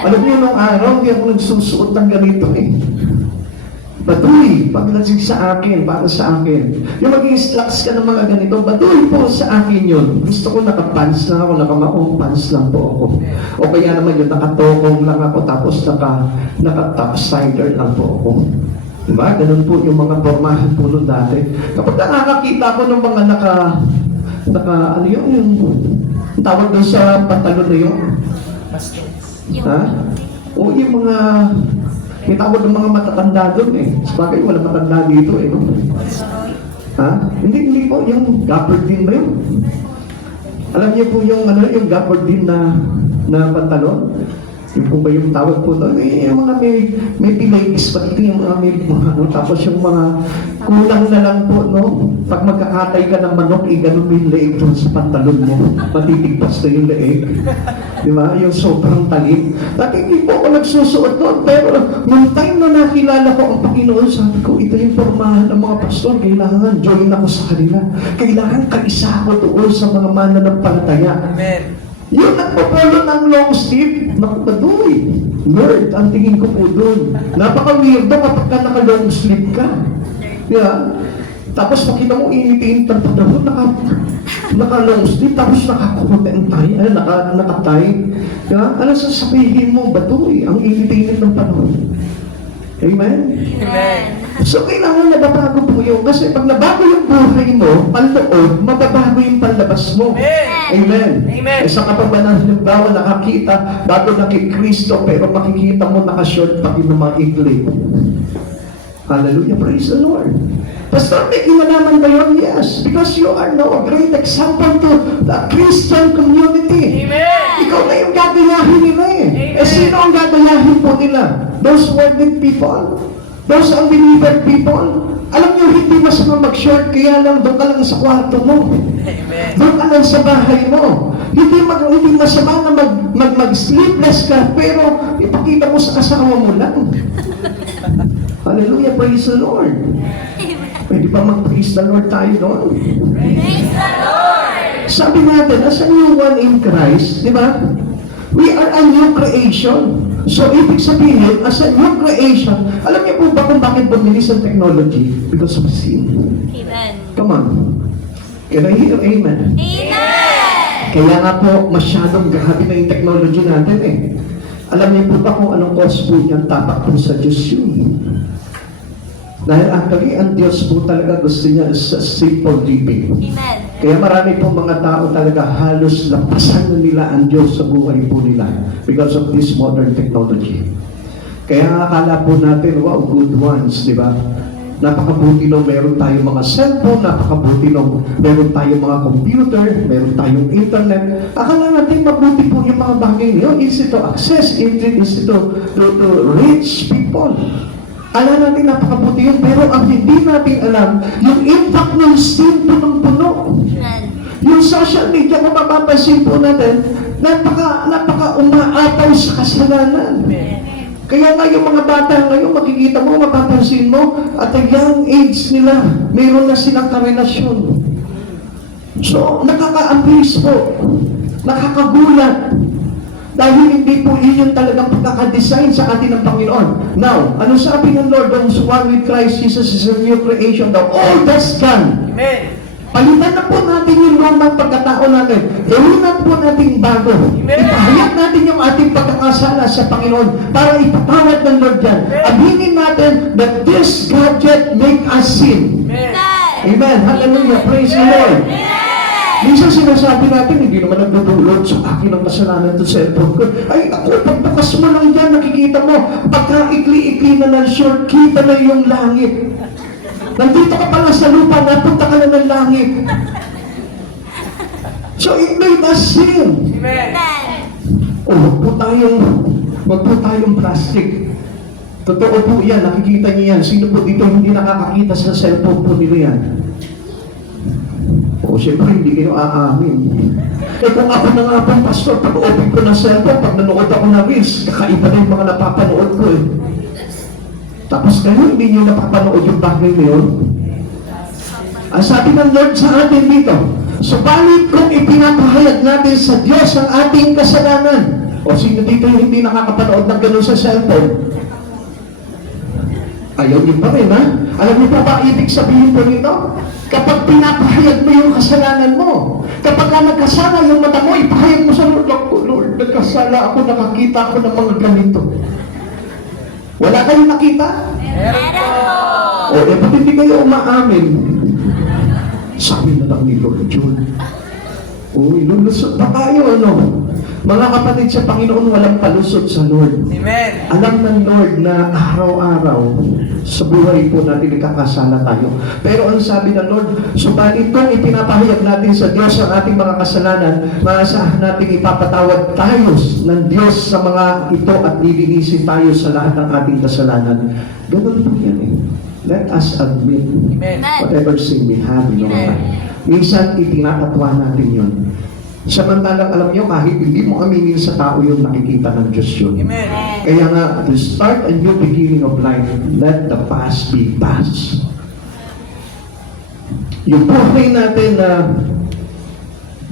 Alam niyo, nung araw, hindi ako nagsusuot ng ganito eh. Baduy, paglasig sa akin, para sa akin. Yung maging slacks ka ng mga ganito, baduy po sa akin yun. Gusto ko nakapants lang ako, nakamaong pants lang po ako. O kaya naman yun, nakatokong lang ako, tapos naka-top sider lang po ako. Diba? Ganun po yung mga formahan po nun dati. Kapag nakakakita ko ng mga ano yun, yung tawag doon sa pantalon na yun. Ha? O yung mga may tawag ng mga matatanda doon eh. Sabagay, wala matanda dito eh. No? Ha? Hindi po. Yung gabardine ba yun? Alam niyo po yung, yung gabardine na pantalon? Yung po ba yung tawag po doon? Yung mga may pilates pa dito, yung mga may tapos yung mga kulang na lang po, no? Pag magkakatay ka ng manok, ganun mo yung leeg doon sa pantalon mo. Matitigpas na yung leeg. Di ba? Yung sobrang talim. Dati hindi po ako nagsusuot doon, pero nung time na nakilala ko ang Panginoon, sabi ko, ito yung formahan ng mga pastor. Kailangan join ako sa kanila. Kailangan kaisa ako doon sa mga mananampalataya. Amen. Yung nagpapolo ng long sleeve, nakupadoy. Lord, ang tingin ko po doon. Napaka-weirdo kapag ka naka-long sleeve ka. Yeah. Tapos makita mo, initiin ng panahon, naka-long sleeve, tapos naka-tie. Yeah. Ano sasabihin mo, badoy, ang initiin ng panahon. Amen? Amen. So, kailangan nababago po yun. Kasi pag nabago yung buhay mo, panloob, mababago yung panlabas mo. Amen. Amen. Isa ka pa ba na halimbawa nakakita, bago na kay Kristo, pero makikita mo nakashort pati ng mga igli. Hallelujah. Praise the Lord. Pastor, may kinalaman ba yun? Yes. Because you are now a great example to the Christian community. Amen. Ikaw na yung gagayahin nila eh. Amen. Eh, sino ang gagayahin po nila? Those worldly people? Those unbeliever people? Alam niyo, hindi masama mag-short, kaya lang doon ka lang sa kwarto mo. Amen. Doon ka lang sa bahay mo. Hindi masama na mag-sleepless ka, pero ipakita mo sa kasama mo lang. Hallelujah, praise the Lord. Pwede pa mag-praise the Lord tayo doon. Praise the Lord. Sabi natin, as a new one in Christ, di ba? We are a new creation. So, ibig sabihin, as a new creation, alam niyo po ba kung bakit bumilis ang technology? Because of sin. Amen. Come on. Can I hear amen? Amen. Kaya nga po, masyadong grabe na yung technology natin eh. Alam niyo po ba kung anong cause po niyan? Tapak po sa Diyos yun. Dahil actually, ang Diyos po talaga gusto niya is simple living. Amen. Kaya marami po mga tao talaga halos lampasan na nila ang Diyos sa buhay po nila because of this modern technology. Kaya akala po natin, wow, good ones, di ba? Napakabuti nung meron tayong mga cellphone, napakabuti nung meron tayong mga computer, meron tayong internet. Akala natin mabuti po yung mga bagay niyo. Easy to access, easy to reach people. Alam natin napakabuti yun, pero ang hindi natin alam, yung impact ng sin punong-puno. Amen. Yung social media, kung mapapansin po natin, napaka umaataw sa kasalanan. Kaya nga yung mga bata ngayon, makikita mo, mapapansin mo, at ang young age nila, mayroon na silang karelasyon. So, nakaka-amaze po, nakakagulat. Dahil hindi po iyon talagang pagkakadesign sa atin ng Panginoon. Now, ano sabi ng Lord? Those who are with Christ Jesus is a new creation. The old has gone. Amen. Palitan na po natin yung lumang pagkatao natin. Gawin na po natin bago. Ipahayag natin yung ating pagkakasala sa Panginoon para ipatawad ng Lord yan. Aminin natin that this gadget make us sin. Amen. Amen. Hallelujah. Praise the Lord. Minsan sinasabi natin, hindi naman nagdudulot sa akin ang kasalanan ng cellphone ko. Ay, ako, pagbukas mo lang yan, nakikita mo, pagka-ikli-ikli na ng short, kita na yung langit. Nandito ka pala sa lupa, napunta ka na ng langit. So, it made us sin. Amen. O, wag po tayong plastic. Totoo po yan, nakikita niyo yan. Sino po dito hindi nakakakita sa cellphone po nila yan? O, siyempre, hindi kayo aamin. Eh, kung ako na nga pong pastor, pag-open ko ng cellphone, pag nanood ako ng reels, kakaiba na yung mga napapanood ko eh. Tapos kayo, hindi nyo napapanood yung bagay na yun. Ang sabi ng Lord sa atin dito, subalit kung ipinapahayag natin sa Diyos ang ating kasalanan, o sino dito yung hindi nakakapanood ng ganun sa cellphone? Ayaw nyo pa rin, ha? Alam niyo pa ba ibig sabihin po nito? Kapag pinapahayag mo yung kasalanan mo, kapag ka nagkasala yung mata mo, ipahayag mo sa Lord, ako, Lord, nagkasala ako, nakakita ako ng mga ganito. Wala kayong nakita? Meron po. O, ba't hindi kayo umaamin? Sabi na lang ni Lord John. Uy, lulusot pa tayo, ano? Mga kapatid sa Panginoon, walang palusot sa Lord. Amen. Alam ng Lord na araw-araw sa buhay po natin ikakasala tayo. Pero ang sabi ng Lord, subalit kung ipinapahayag natin sa Diyos ang ating mga kasalanan, maasahan natin ipapatawad tayo ng Diyos sa mga ito at lilinisin tayo sa lahat ng ating kasalanan. Ganun po yan eh. Let us admit Amen. whatever sin we have in our life. Minsan, itinatatwa natin yun. Samantalang alam nyo, kahit hindi mo aminin sa tao yun, nakikita ng Diyos yun. Amen. Kaya nga, to start a new beginning of life, let the past be past. Yung buhay natin na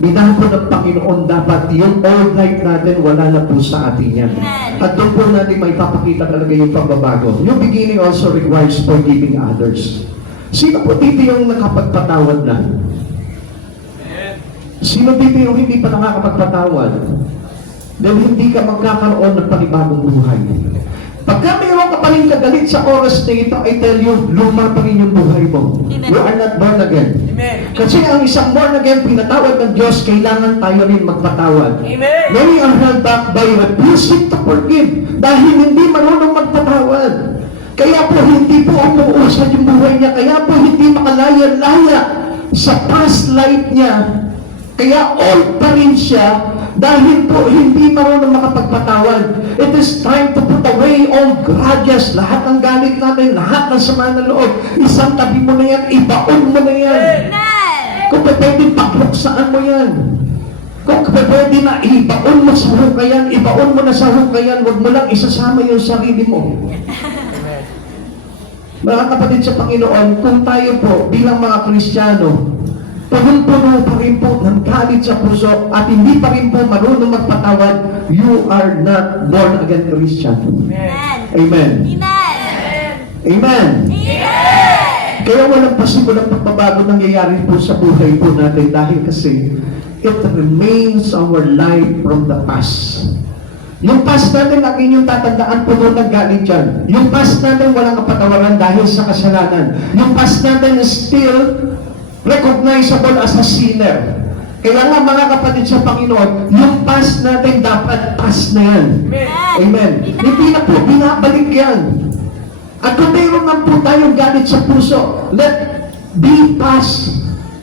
binago ng Panginoon, dapat yung old life natin, wala na po sa atin yan. At doon po natin may papakita talaga yung pagbabago. New beginning also requires forgiving others. Sino po dito yung nakapagpatawad na? Sino dito yung hindi pa nakakapagpatawad? Dahil hindi ka magkakaroon ng panibagong buhay. Pagka mayroon ka pa rin kagalit sa oras na ito, I tell you, luma pa rin yung buhay mo. Amen. You are not born again. Amen. Kasi ang isang born again, pinatawad ng Diyos, kailangan tayo rin magpatawad. Amen. Many are held back by refusing to forgive dahil hindi marunong magpatawad. Kaya po hindi po umuusad yung buhay niya. Kaya po hindi makalaya-laya sa past life niya. Kaya old pa rin siya dahil po hindi marunong makapagpatawad. It is time to put away all grudges, lahat ng galit natin, lahat ng sama ng loob. Isang tabi mo na yan, ibaon mo na yan. Amen. Kung pwede, pakluksaan mo yan. Kung pwede na, ibaon mo sa hukayan, ibaon mo na sa hukayan, huwag mo lang isasama yung sarili mo. Mga kapatid sa Panginoon, kung tayo po bilang mga Kristiyano, punong-puno pa rin po ng galit sa puso at hindi pa rin po marunong magpatawad, you are not born again Christian. Amen. Amen. Amen. Amen. Amen. Kaya walang pasimulang pagbabago nangyayari po sa buhay po natin dahil kasi it remains our life from the past. Yung past natin, lagi yung tatandaan, puno ng galit yan. Yung past natin, walang kapatawaran dahil sa kasalanan. Yung past natin is still recognizable as a sinner. Kaya nga mga kapatid sa Panginoon, yung past natin dapat past na yan. Amen. Hindi na po binabalik yan. At kung mayroon na po tayong galit sa puso, let be past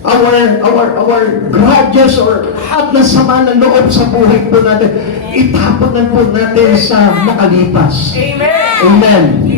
our grudges or at na sama ng loob sa buhay po natin. Itapon na po natin sa nakalipas. Amen.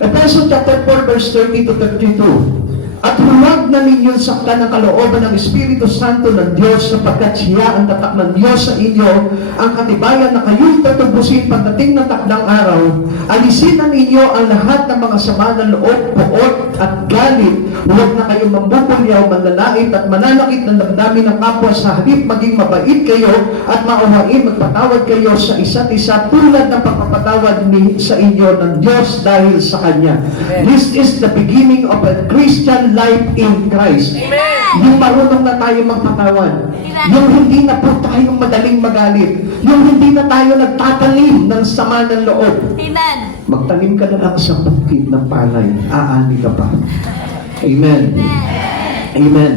Ephesians chapter 4 verse 30 to 32. At huwag na ninyong saktan ang kalooban ng Espiritu Santo ng Diyos sapagkat siya ang tatak ng Diyos sa inyo, ang katibayan na kayo'y tatubusin pagdating ng takdang araw. Alisin na ninyo ang lahat ng mga sama ng loob, puot at galit. Huwag na kayong mambubulyaw, manlalait at mananakit ng damdamin ng kapwa sa halip maging mabait kayo at maawain, magpatawad kayo sa isa't isa tulad ng pagpapatawad sa inyo ng Diyos dahil sa Kanya. This is the beginning of a Christian life in Christ. Yung marunong na tayo magpatawad. Yung hindi na po tayong madaling magalit. Yung hindi na tayo nagtatanim ng sama ng loob. Amen. Magtanim ka na lang sa bukid ng palay. Aani ka pa. Amen. Amen.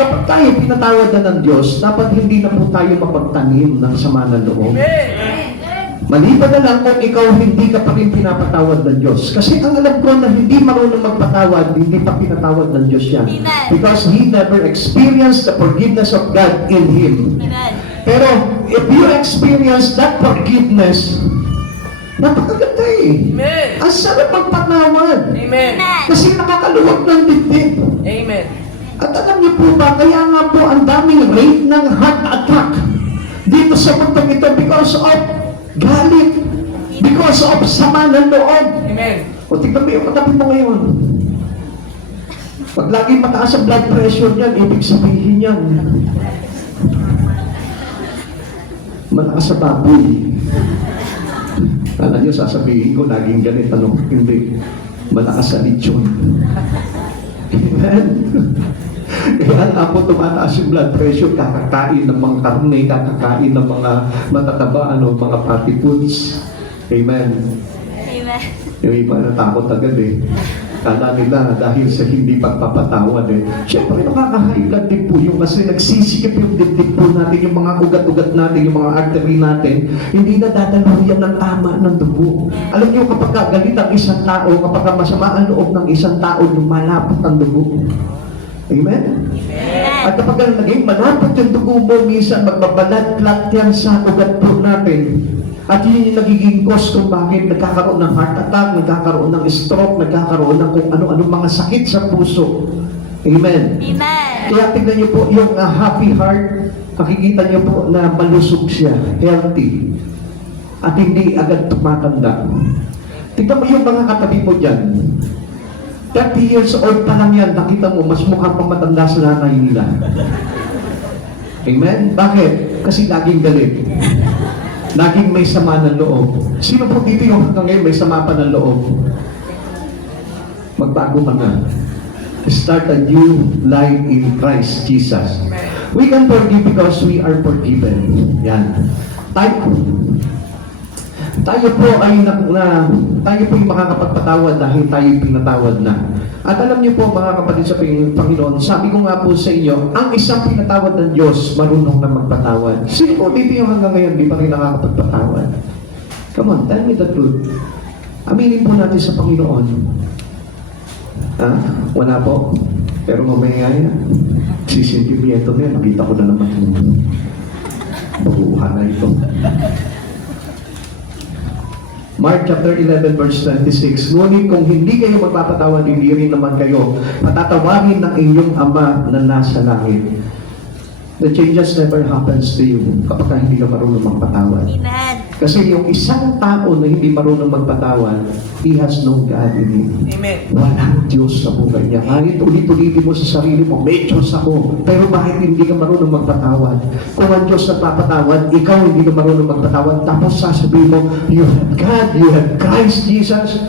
Kapag tayo pinatawad na ng Diyos, dapat hindi na po tayo mapagtanim ng sama ng loob. Maliban na lang kung ikaw hindi ka pa rin pinapatawad ng Diyos. Kasi ang alam ko na hindi marunong magpatawad, hindi pa pinatawad ng Diyos yan. Because he never experienced the forgiveness of God in him. Amen. Pero if you experience that forgiveness, napakaganda eh. Amen. Ang sarap magpatawad. Amen. Kasi nakakaluwag ng dibdib. Amen. At alam niyo po ba, kaya nga po ang daming rate ng heart attack dito sa mundong ito because of galit, because of sama ng loob. Amen. O tignan mo yung katabi mo ngayon. Pag laging mataas ang blood pressure niyan, ibig sabihin yan, malakas sa baboy. Kala niyo sasabihin ko, laging ganit, ano? Hindi. Malakas sa lechon. Amen. Kaya nga po tumataas yung blood pressure, kakakain ng mga karne, kakakain ng mga matataba, mga fatty foods. Amen. Amen. Yung iba natakot agad eh. Kala nila dahil sa hindi pagpapatawad eh. Siyempre nakaka-high blood din po yung kasi nagsisikip yung dibdib po natin, yung mga ugat-ugat natin, yung mga artery natin, hindi na dadalayan ng tama ng dugo. Alam niyo kapag galit ang isang tao, kapag masama ang loob ng isang tao, lumalapot ang dugo. Amen? At kapag naging malapot yung dugo mo, minsan magbabalad clot yan sa ugat po natin. At yun yung nagiging cause kung bakit nagkakaroon ng heart attack, nagkakaroon ng stroke, nagkakaroon ng kung ano-ano mga sakit sa puso. Amen? Amen. Kaya tignan niyo po yung happy heart, makikita niyo po na malusog siya, healthy. At hindi agad tumatanda. Tignan mo yung mga katabi mo dyan. 30 years old pa lang yan, nakita mo, mas mukha pang matanda sa nanay nila. Amen? Bakit? Kasi laging galit. Laging may sama ng loob. Sino po dito yung hanggang ngayon may sama pa ng loob? Magbago ka na. Start a new life in Christ Jesus. We can forgive because we are forgiven. Yan. Tayo po ay tayo po yung makakapagpatawad dahil tayo pinatawad na. At alam niyo po mga kapatid sa Panginoon, sabi ko nga po sa inyo, ang isang pinatawad ng Diyos, marunong na magpatawad. Sino po dito yung hanggang ngayon, di pa rin nakakapagpatawad? Come on, tell me the truth. Aminin po natin sa Panginoon. Ha? Wala po. Pero mamaya yan, sisintimiento na yan, nakita ko na naman yung baguhan na ito. Mark chapter 11 verse 26, ngunit kung hindi kayo magpapatawad, hindi rin naman kayo patatawagin ng inyong Ama na nasa langit. The changes never happens to you kapag hindi ka marunong magpatawad. Amen. Kasi yung isang tao na hindi marunong magpatawad, he has no God in him. Amen. Walang Diyos sa buhay niya. Kahit ulit-ulitin mo sa sarili mo, may Diyos ako. Pero bakit hindi ka marunong magpatawad? Kung ang Diyos nagpapatawad, ikaw hindi ka marunong magpatawad, tapos sasabihin mo, you have God, you have Christ Jesus.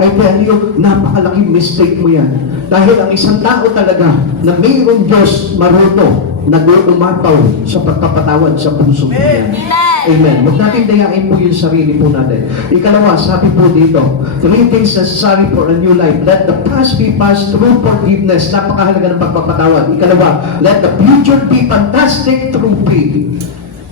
I tell you, napakalaking mistake mo yan. Dahil ang isang tao talaga na mayroong Diyos marunong, nag-uumapaw sa pagpapatawad sa puso mo yan. Amen. Amen. Huwag natin dayain po yung sarili po natin. Ikalawa, sabi po dito, 3 things necessary for a new life. Let the past be past through forgiveness. Napakahalaga ng pagpapatawad. Ikalawa, let the future be fantastic through faith.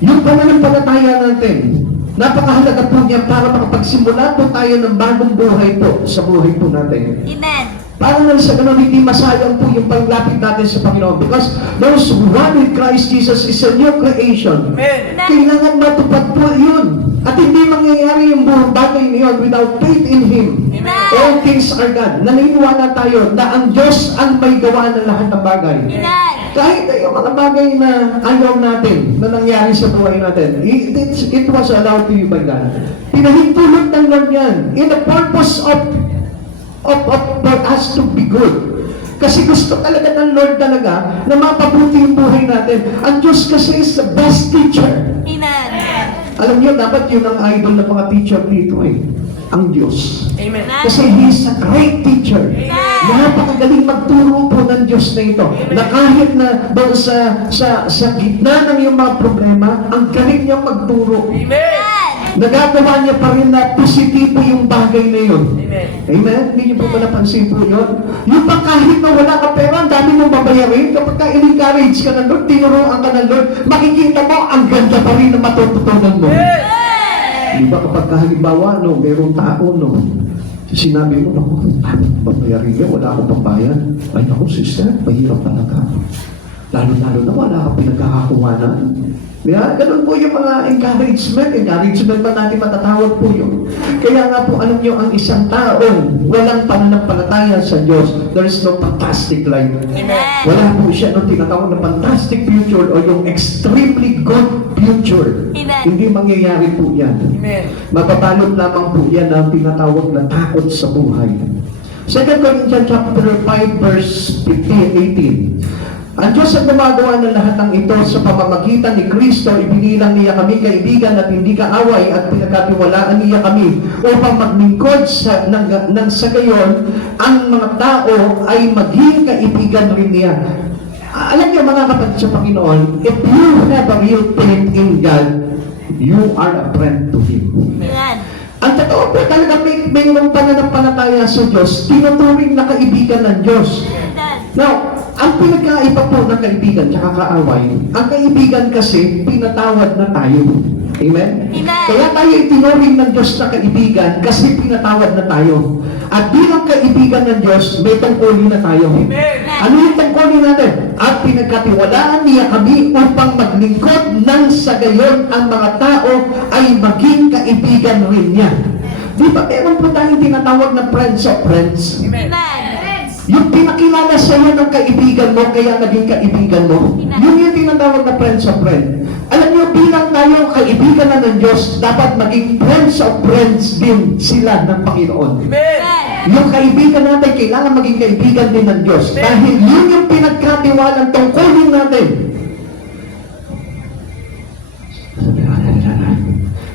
Yung pananampalataya natin, napakahalaga po niya para makapagsimula po tayo ng bagong buhay po sa buhay po natin. Amen. Para nang sa ganun, hindi masayang po yung paglapit natin sa Panginoon. Because those who one with Christ Jesus is a new creation. Amen. Kailangan matupad po yun. At hindi mangyayari yung buong bagay na yun without faith in Him. Amen. All things are God. Naniniwala tayo na ang Diyos ang may gawa ng lahat ng bagay. Amen. Kahit na yung mga bagay na ayaw natin na nangyari sa buhay natin, it was allowed to you by God. Pinahintulot ng Lord yan in the purpose of for us to be good. Kasi gusto talaga ng Lord talaga na mapabuti yung buhay natin. Ang Diyos kasi is the best teacher. Amen. Alam niyo, dapat yun ang idol ng mga teacher dito eh. Ang Diyos. Amen. Kasi He is a great teacher. Napakagaling magturo po ng Diyos na ito. Na kahit na doon sa gitna ng iyong mga problema, ang galing niyang magturo. Amen. Nagagawa niya pa rin na positibo yung bagay na yun. Amen. Amen? Hindi niyo po ba napansin po yun? Yung pa kahit na wala ka pera, ang dami mong babayarin, kapag ka in-encourage ka ng Lord, tinuruan ka ng Lord, makikita mo, ang ganda pa rin na matututunan mo. Di ba kapag halimbawa, no, mayroong tao, no, sinabi mo, ako, babayarin niya, wala akong pambayad. Ay, ako, sister, mahirap talaga. Lalo-lalo na wala akong pinagkakakuhanan. Yeah, ganun po yung mga encouragement. Encouragement pa natin matatawag po yun. Kaya nga po, alam nyo, ang isang taong walang pananampalataya sa Diyos, there is no fantastic life. Amen. Wala po siya nung tinatawag na fantastic future o yung extremely good future. Amen. Hindi mangyayari po yan. Amen. Mapabalot lamang po yan ang tinatawag na takot sa buhay. 2 Corinthians chapter 5 verse 15-18. Ang Diyos ang gumagawa ng lahat ng ito sa pamamagitan ni Kristo, ibinilang niya kami kaibigan at hindi kaaway at pinagkatiwalaan niya kami upang maglingkod sa gayon ang mga tao ay maging kaibigan rin niya. Alam niyo mga kapatid sa Panginoon, if you have a real faith in God, you are a friend to Him. Amen. Ang totoo po talaga mayroong pananampalataya sa Diyos, tinuturing na kaibigan ng Diyos. Now, ang pinagkaiba po ng kaibigan at kaaway, ang kaibigan kasi pinatawad na tayo. Amen? Amen. Kaya tayo itinuring ng Diyos na kaibigan kasi pinatawad na tayo. At bilang kaibigan ng Diyos, may tungkulin na tayo. Amen. Ano yung tungkulin natin? At pinagkatiwalaan niya kami upang maglingkod nang sa gayon ang mga tao ay maging kaibigan rin niya. Di ba meron po tayong tinatawag na friends of friends? Amen. Yung pinakilala sa iyo ng kaibigan mo, kaya naging kaibigan mo, yun yung tinatawag na friends of friends. Alam niyo, bilang tayo kaibigan na ng Diyos, dapat maging friends of friends din sila ng Panginoon. Amen. Yung kaibigan natin, kailangan maging kaibigan din ng Diyos. Dahil yun yung pinagkatiwalang tungkulin natin.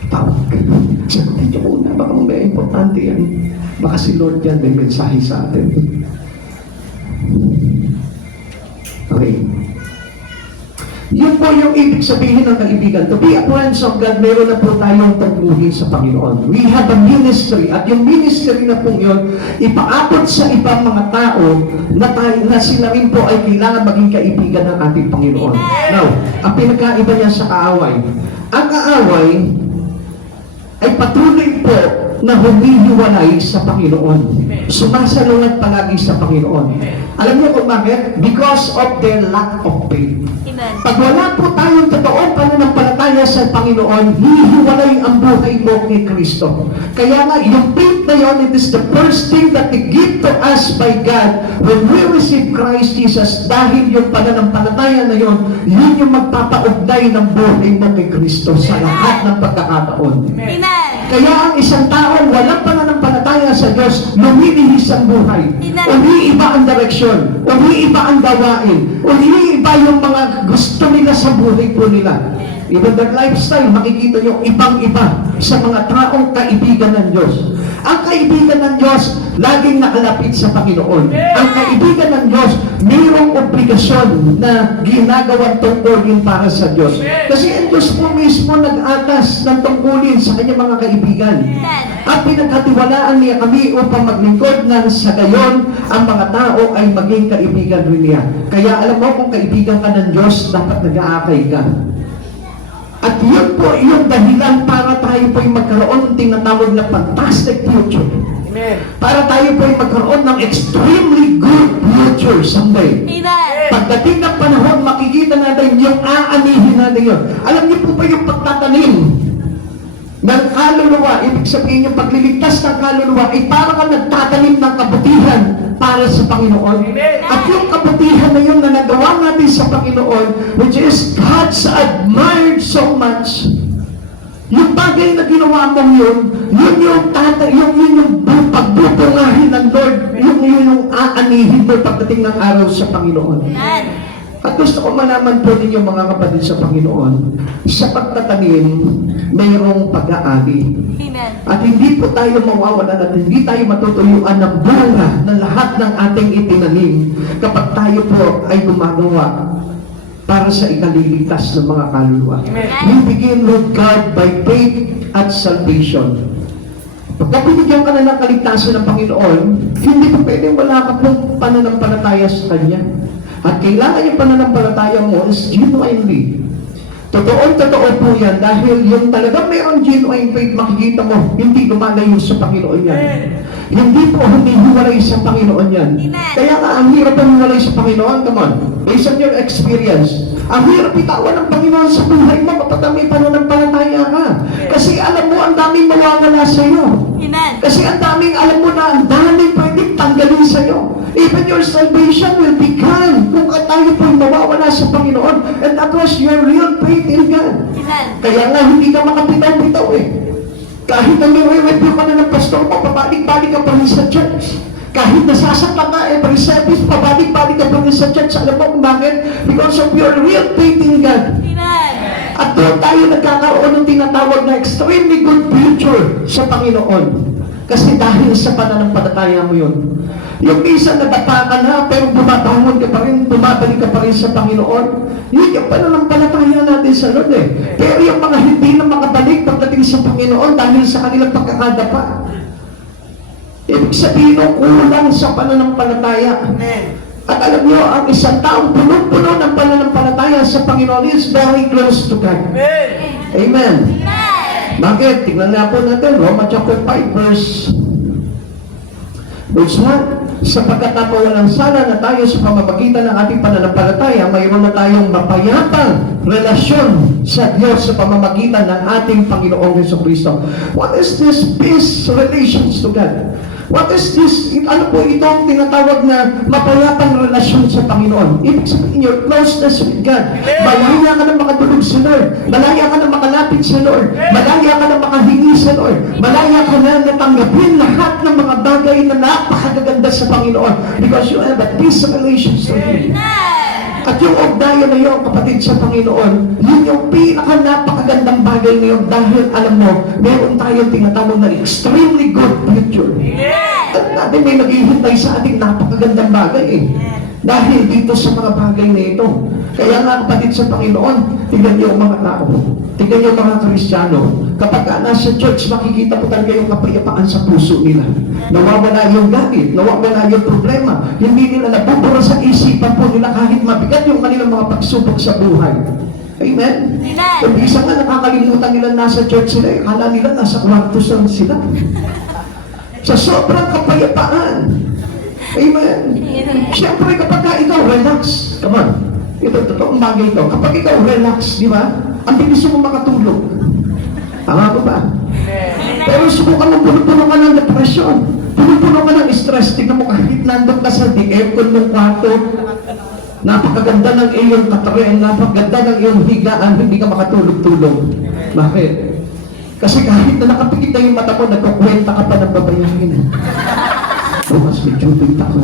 Tawag ka. Sagutin niyo muna, baka may importante yan. Baka si Lord yan may mensahe sa atin. Okay. Yun po yung ibig sabihin ng kaibigan. To be a friends of God, meron na po tayong tungkulin sa Panginoon. We have a ministry. At yung ministry na po yun, ipaabot sa ibang mga tao na sila rin po ay kailangan maging kaibigan ng ating Panginoon. Now, ang pinagkaiba niya sa kaaway. Ang kaaway ay patuloy po na humihiwalay sa Panginoon. Sumasalungat palagi sa Panginoon. Alam niyo kung bakit? Because of their lack of faith. Amen. Pag wala po tayong totoong pananampalataya sa Panginoon, hihiwalay ang buhay mo kay Kristo. Kaya nga, yung faith na yun, it is the first thing that they give to us by God when we receive Christ Jesus. Dahil yung pananampalataya na yun, yun yung magpapaugnay ng buhay mo kay Kristo sa lahat ng pagkakataon. Amen. Kaya ang isang tao walang pananampalataya sa Diyos, lumilihis ang buhay. Umiiba ang direksyon, umiiba ang gawain, umiiba yung mga gusto nila sa buhay po nila. Even their lifestyle, makikita nyo ibang-iba sa mga taong kaibigan ng Diyos. Ang kaibigan ng Diyos, laging nakalapit sa Panginoon. Ang kaibigan ng Diyos, mayroong obligasyon na ginagawang tungkulin para sa Diyos. Kasi ang Diyos po mismo nag-atas ng tungkulin sa kanyang mga kaibigan. At pinagkatiwalaan niya kami upang maglingkod na sa gayon ang mga tao ay maging kaibigan rin niya. Kaya alam mo, kung kaibigan ka ng Diyos, dapat nag-aakay ka. At yun po yung dahilan para tayo po ay magkaroon ng tinatawag na fantastic future. Amen. Para tayo po ay magkaroon ng extremely good future someday. Amen. Pagdating ng panahon, makikita natin yung aanihin natin yun. Alam niyo po ba yung pagtatanim ng kaluluwa, ibig sabihin yung pagliligtas ng kaluluwa, ay para ka nagtatanim ng kabutihan para sa Panginoon. Amen. At yung kabutihan na yun na nagawa natin sa Panginoon, which is God's admired so much, yung bagay na ginawa mong yun yung pagbubungahin ng Lord, yung aanihin mo pagdating ng araw sa Panginoon. Amen. At gusto ko malaman po ninyo mga kapatid sa Panginoon, sa pagtatanim, mayroong pag-aani. Amen. At hindi po tayo mawawalan at hindi tayo matutuyuan ng bunga ng lahat ng ating itinanim kapag tayo po ay gumagawa para sa ikaliligtas ng mga kaluluwa. We begin with God by faith at salvation. Pagka binigyan ka na ng kaligtasan ng Panginoon, hindi po pwedeng wala ka pong pananampalataya sa Kanya. At kailangan yung pananampalataya mo is genuinely. Totoo po yan dahil yung talagang mayroong genuine faith, makikita mo, hindi lumalayo sa Panginoon yan. Hindi po humihiwalay sa Panginoon yan. Amen. Kaya nga, ang hirap humiwalay sa Panginoon, come on, based on your experience, ang hirap itawan ng Panginoon sa buhay mo kapag may pananampalataya ka. Kasi alam mo, ang daming mawawala sa iyo. Amen. Kasi ang daming, alam mo na, ang daming pwedeng tanggalin sa iyo. Even your salvation will be gone kung tayo po'y mawawala sa Panginoon. And that was your real faith in God. Amen. Kaya nga, hindi ka makapitaw-pitaw eh. Kahit na nire-review ka na ng pastor mo, pabalik-balik ka pa rin sa church. Kahit nasasaktan ka eh, pre-service, pabalik-balik ka pa rin sa church. Alam mo kung bakit? Because of your real faith in God. Amen. At doon tayo nagkakaroon ng tinatawag na extremely good future sa Panginoon. Kasi dahil sa pananampalataya mo yun. Yung minsan nadapa ka na, pero bumabangon ka pa rin, bumabalik ka pa rin sa Panginoon. Yun yung pananampalataya natin sa Lord eh. Pero yung mga hindi na makabalik pagdating sa Panginoon dahil sa kanilang pagkakadapa. Ibig sabihin ng kulang sa pananampalataya. At alam niyo, ang isang taong punong-puno ng pananampalataya sa Panginoon is very close to God. Amen. Amen. Amen. Bakit? Tingnan nga po natin, Romans chapter 5 verse 1. Sapagkat napawalang sala na tayo sa pamamagitan ng ating pananampalataya, mayroon na tayong mapayapang relasyon sa Diyos sa pamamagitan ng ating Panginoong Jesucristo. What is this peace relations to God? What is this? Ano po itong tinatawag na mapayapang relasyon sa Panginoon? Ibig sabihin, your closeness with God. Malaya ka na makatulog sa Lord. Malaya ka na makalapit sa Lord. Malaya ka na makahingi sa Lord. Malaya ka na natanggapin lahat ng mga bagay na napakagaganda sa Panginoon. Because you have a peace relations to Him. At yung ugnayan na yun, kapatid sa Panginoon, yun yung pinaka-napakagandang bagay na yun dahil alam mo, meron tayong tinatawag na extremely good future. At natin may naghihintay sa ating napakagandang bagay eh. Dahil dito sa mga bagay na ito. Kaya nga kapatid sa Panginoon, tingnan niyo ang mga tao. Tingnan niyo ang mga Kristiyano. Kapag nasa church, makikita po talaga yung kapayapaan sa puso nila. Nawawala yung galit, nawawala yung problema. Hindi nila nabubura sa isipan po nila kahit mabigat yung kanilang mga pagsubok sa buhay. Amen? Amen. Kung isa nga nakakalimutan nila nasa church sila, akala nila nasa kwarto sila. Sa sobrang kapayapaan. Amen. Siyempre kapag ikaw relax, come on, ito totoong bagay ito. Kapag ikaw relax, di ba? Ang bilis mo makatulog. Tama ba ba? Pero subukan mo, puno-puno ka ng depression. Puno-puno ka ng stress. Tignan mo kahit nandun ka sa aircon ng kwarto, napakaganda ng iyong katren, napakaganda ng iyong higaan, hindi ka makatulog-tulog. Bakit? Kasi kahit na nakapikit na yung mata mo, nagkukwenta ka pa ng babayahin. Bukas may tubig ako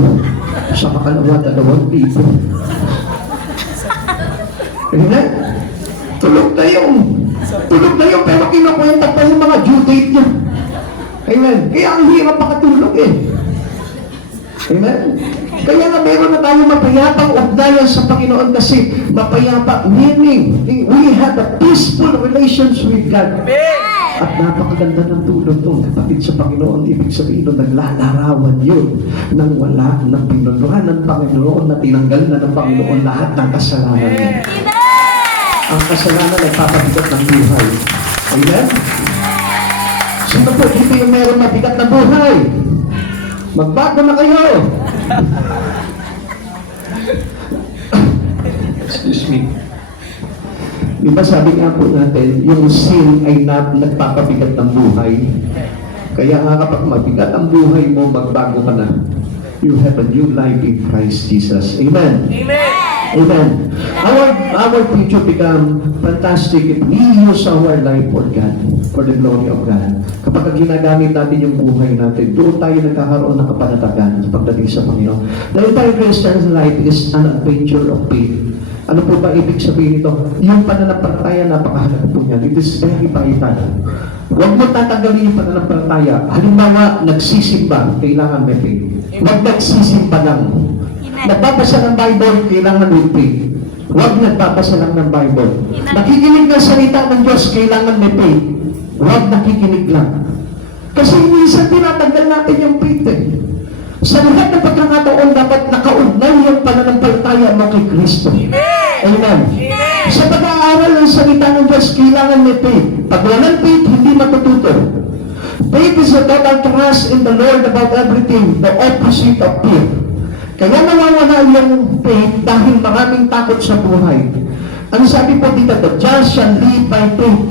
sa makalawa 2,000. Amen? Tulog na yung pero kinukwenta pa yung mga due date niya. Amen. Kaya ang hirap makatulog eh. Amen. Kaya nga meron na tayo mapayapang ugnayan sa Panginoon kasi mapayapa, meaning we have a peaceful relations with God. At napakaganda ng tulog doon, kapatid sa Panginoon. Ibig sabihin doon, naglalarawan yun nang wala ng pinunuhan ng Panginoon na tinanggal na ng Panginoon lahat ng kasalanan niya. Ang kasalanan ay papabigat ng buhay. Amen? Sino po dito yung meron mabigat na buhay? Magbago na kayo! Excuse me. Di ba sabi nga po natin, yung sin ay nagpapabigat ng buhay. Kaya nga kapag mabigat ang buhay mo, magbago ka na. You have a new life in Christ Jesus. Amen. Amen. Our future become fantastic if we use our life for God, for the glory of God. Kapag ginagamit natin yung buhay natin, doon tayo nagkakaroon ng kapanatagan pagdating sa Panginoon. The entire Christian's life is an adventure of faith. Ano po ba ibig sabihin nito? Yung pananampalataya, napakahalaga po niyan. It is very vital. Huwag mo tatanggalin yung pananampalataya. Halimbawa, nagsisimba, kailangan may faith. Huwag nagsisimba lang. Nagbabasa ng Bible, kailangan may faith. Huwag nagbabasa lang ng Bible. Nakikinig ng salita ng Diyos, kailangan may faith. Huwag nakikinig lang. Kasi minsan tinatanggal natin yung faith eh. Sa lahat ng pagkakataon, dapat nakaugnay yung pananampalataya mo kay Kristo. Amen. Sa pag-aaral ng salita ng Diyos, kailangan may faith. Pag walang faith, hindi matututo. Faith is a total trust in the Lord about everything, the opposite of fear. Kaya nawawala yung faith dahil maraming takot sa buhay. Ano sabi po dito? The just shall live by faith.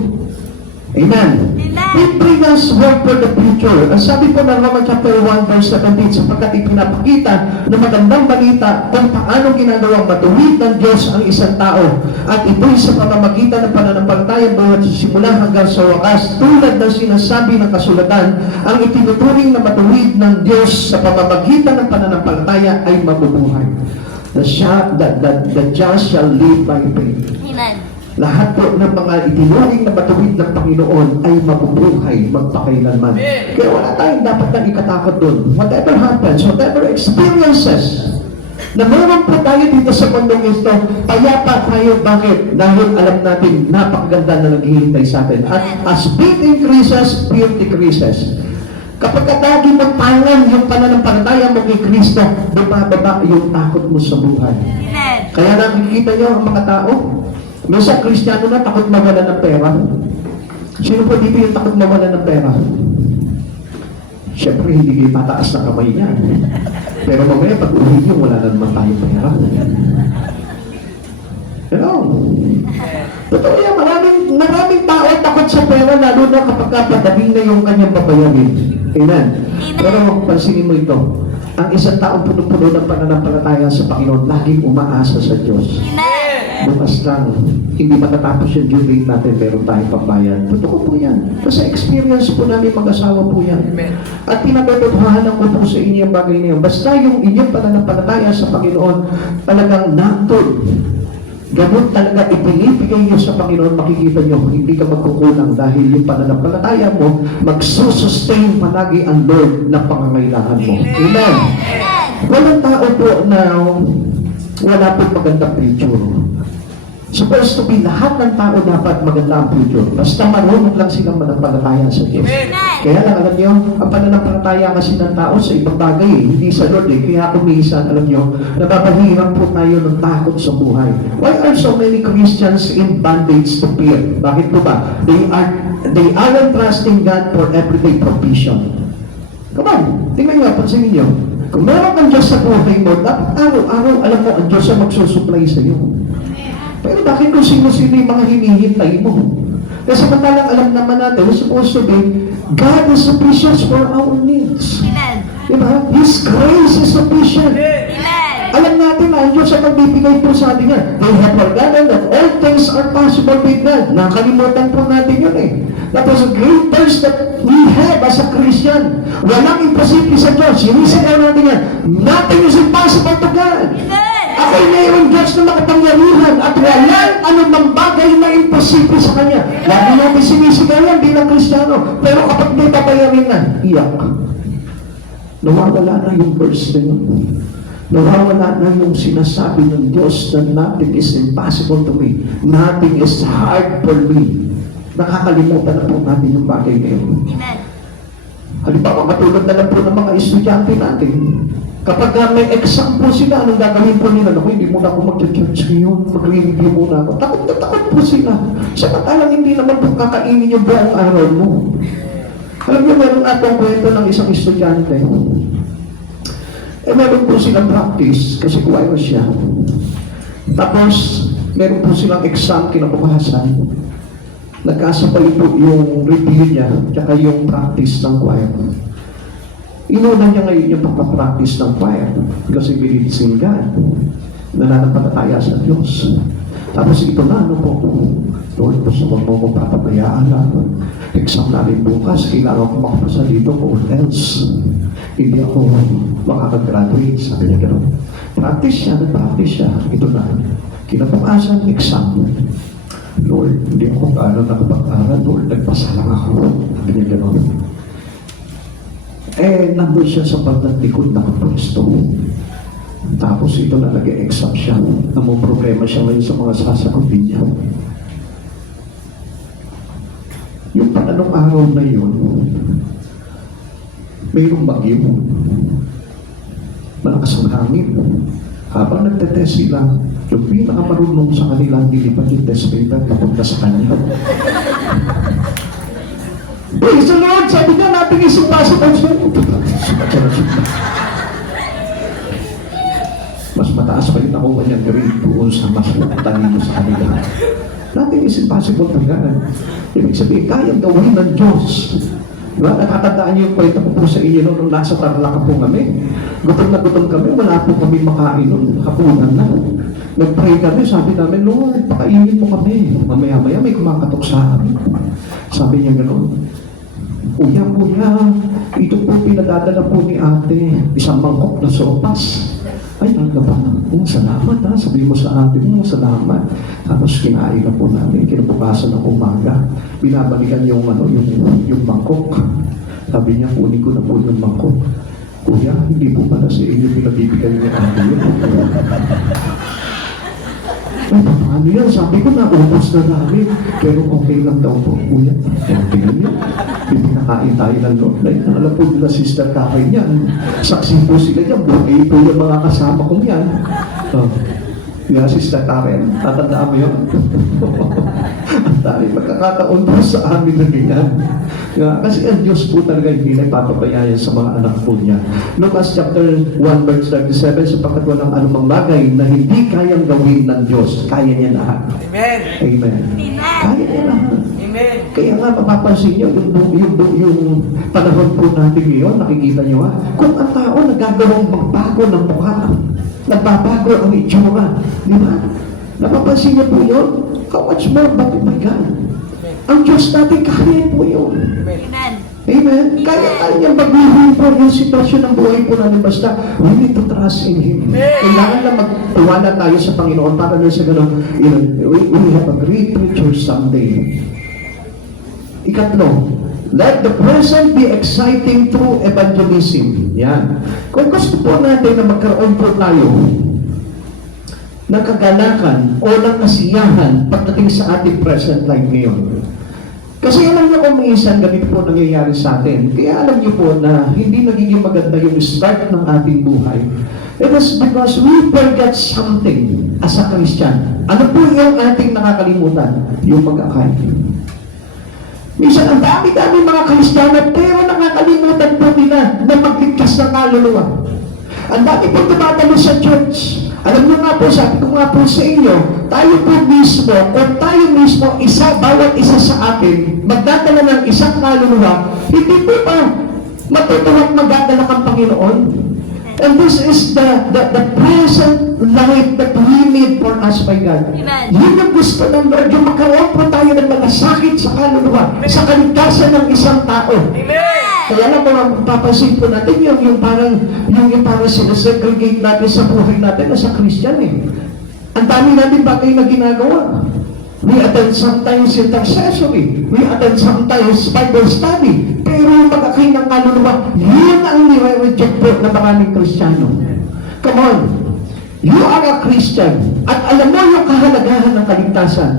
Amen. It brings us hope for the future. Ang sabi po ng Romans chapter 1 verse 17, sapagkat ipinapakita na magandang balita kung paano ginagawang matuwid ng Diyos ang isang tao. At ito'y sa pamamagitan ng pananampalataya buhat sa simula hanggang sa wakas, tulad ng sinasabi ng kasulatan, ang itinuturing na matuwid ng Diyos sa pamamagitan ng pananampalataya ay mabubuhay. The just shall live by faith. Amen. Lahat po ng mga itinuring na matuwid ng Panginoon ay mabubuhay magpakailanman. Kaya wala tayong dapat na ikatakot doon. Whatever happens, whatever experiences, na meron po tayo dito sa mundong ito, payapa tayo. Bakit? Dahil alam natin, napakaganda na naghihintay sa atin. At as faith increases, fear decreases. Kapag katagi mo tangan yung pananampalataya mo kay Kristo, bumababa yung takot mo sa buhay. Kaya nakikita nyo ang mga tao, minsan Kristiyano na takot mawala ng pera. Sino po dito yung takot mawala ng pera? Siyempre, hindi kayo mataas na kamay niya. Pero mamaya, pag uwi niyo, wala na naman tayong pera. Hello? Totoo yan, maraming tao takot sa pera, lalo na kapag kapadating na yung kanyang babayarin. Amen? Pero pansinin mo ito, ang isang taong puno-puno ng pananampalataya sa Panginoon, laging umaasa sa Diyos. Bukas lang, hindi matatapos yung due date natin, meron tayong pambayad. Totoo po yan. Kasi experience po namin mag-asawa po yan. At pinagtutuphanan ko po sa inyo yung bagay na yun. Basta yung inyong pananampalataya sa Panginoon, talagang natod. Ganun talaga ipinibigay nyo sa Panginoon, makikita nyo, hindi ka magkukulang dahil yung pananampalataya mo, magsusustain palagi ang Lord na pangangailangan mo. Amen. Walang tao po na wala po magandang future. Supposed to be lahat ng tao dapat maganda ang future. Basta marunong lang silang manampalataya sa Diyos. Kaya lang, alam nyo, ang pananampalataya kasi ng tao sa ibang bagay, hindi sa Lord eh. Kaya kumisan, alam nyo, nababahiran po tayo ng takot sa buhay. Why are so many Christians in bondage to fear? Bakit po ba? They aren't trusting God for everyday provision. Come on, tingnan nyo, pansinin nyo. Kung meron kang Diyos sa buhay mo, dapat araw-araw, alam mo, ang Diyos ang magsusupply sa iyo. Pero bakit kung sino-sino yung mga hinihintay mo? Kasi matalang alam naman natin, we're supposed to be, God is sufficient for our needs. Diba? His grace is sufficient. Alam natin na ang Diyos ang magbibigay po sa atin yan. They have forgotten that all things are possible with God. Nakalimutan po natin yun eh. That was a great verse that we have as a Christian. Walang imposible sa Diyos. Sinisigaw natin yan. Nothing is impossible to God. Ako'y mayroong Diyos na makapangyarihan at walang anumang bagay na imposible sa Kanya. Lagi natin sinisigayan bilang Kristiyano. Pero kapag may babayarin na, iyak. Nawawala na yung verse na yun. Nawawala na yung sinasabi ng Diyos na nothing is impossible to me. Nothing is hard for me. Nakakalimutan na po natin yung bagay na yun. Amen. Halimbawa, katulad na lang po ng mga estudyante natin. Kapag may exam po sila, anong gagawin po nila? Naku, hindi muna ako mag-church ngayon. Mag-review muna ako. Takot na takot po sila. Samantalang hindi naman po kakainin yung buong araw mo. Alam niyo, meron atong kwento ng isang estudyante. Meron po silang practice kasi choir siya. Tapos, meron po silang exam kinabukasan. Nagkasabay po yung review niya tsaka yung practice ng choir. Inuna niya ngayon yung pagpapractice ng choir kasi believes in God. Nananampalataya sa Diyos. Tapos ito na, ano po? Lord, basta wag mo kong papabayaan na. Exam namin bukas, kailangan ko makapasa dito or else hindi ako makakagraduate. Sabi niya gano'n. Practice siya, nag-practice siya. Ito na. Kinabukasan, exam. Lord, hindi ako kaaral nakapag-aral. Lord, nagpasa lang ako. Sabi niya gano'n. Nandun siya sa pagdatikod ng Kristo. Tapos ito na nag-exam siya. Problema siya ngayon sa mga sasagutin niya. Yung pananong araw na yun, mayroong bagyo. Malakas ang hangin. Habang nagtetest sila, yung pinakamarunong sa kanila, nilipat yung test paper napunta sa kanya. Praise the Lord! Sabi nga natin is impossible. Mas mataas pa yung nakuha niyang grade doon sa mas talino sa kanila. Nothing is impossible talaga. Ibig sabihin, kayang gawin ng Diyos. Diba? Nakatandaan niyo yung kwento ko po sa inyo nung nasa Tarlac po kami. Gutom na gutom kami, wala po kami makain nung hapunan na. Nag-pray kami, sabi namin, Lord, pakainin mo kami. Mamaya-maya may kumakatok sa amin. Sabi niya gano'n, Kuya, ito po pinadadala po ni ate, isang mangkok na sopas. Ay, talaga ba? Salamat ha. Sabi mo sa ate mo, salamat. Tapos kinain na po namin, kinabukasan ng umaga. Binabalikan yung mangkok. Sabi niya, kunin ko na po yung mangkok. Kuya, hindi po pala sa inyo pinabibigay ni ate yun. Ay, paano yan? Sabi ko na, ubos na namin. Pero okay lang daw po, kuya. Okay lang yan. Pinakain tayo ng Lord. Like, alam po nila, Sister Kakay niyan. Saksi po sila niyan. Buhay po yung mga kasama kong yan. Yan, Sister Karen. Tatandaan mo yun? Ang dami magkakataon po sa amin na ganyan. Kasi ang Diyos po talaga hindi nagpapabayaan sa mga anak po niya. Lucas chapter 1 verse 37, sapagkat walang anumang bagay na hindi kayang gawin ng Diyos. Kaya niya lahat. Amen. Amen. Kaya niya lahat. Amen. Kaya nga mapapansin niyo yung panahon po natin ngayon, nakikita niyo kung ang tao nagagawang magbago ng mukha, nagbabago ang itsura, di ba? Napapansin niyo po yun? How much more but my God? Ang Diyos natin kaya po yun. Amen. Amen? Kaya niyang baguhin po yung sitwasyon ng buhay po natin. Basta, we need to trust in Him. Kailangan lang magtuwala tayo sa Panginoon para na sa ganun, we have a great future someday. Ikatlo, let the present be exciting through evangelism. Yan. Kung gusto po natin na magkaroon po tayo ng kagalakan o ng kasiyahan pagdating sa ating present life ngayon. Kasi alam niyo kung minsan ganito po nangyayari sa atin. Kaya alam niyo po na hindi nagiging maganda yung start ng ating buhay. It is because we forget something as a Christian. Ano po yung ating nakakalimutan? Yung pag-akay. Minsan, ang dami-dami mga Kristiyano, pero nakakalimutan po nila na magligtas ng kaluluwa. Ang dami po tumatalo sa church. Alam niyo nga po, sabi ko nga po sa inyo, tayo po mismo, kung tayo mismo, bawat isa sa atin, magdadala ng isang kaluluwa, hindi po ba matutuwag magdadala kang Panginoon? And this is the present life that we need for us by God. Amen. Yun ang gusto ng Lord, yung magkaroon po tayo ng malasakit sa kaluluwa, sa kaligtasan ng isang tao. Amen. Kaya lang mga papansin po natin yung parang sinasegregate natin sa buhay natin na sa Christian eh. Ang dami natin bagay na ginagawa. We attend sometimes intercessory. We attend sometimes Bible study. Pero yung pagkakain ng kaluluwa, yun ang nire-reject po ng maraming Kristiyano. Come on. You are a Christian. At alam mo yung kahalagahan ng kaligtasan.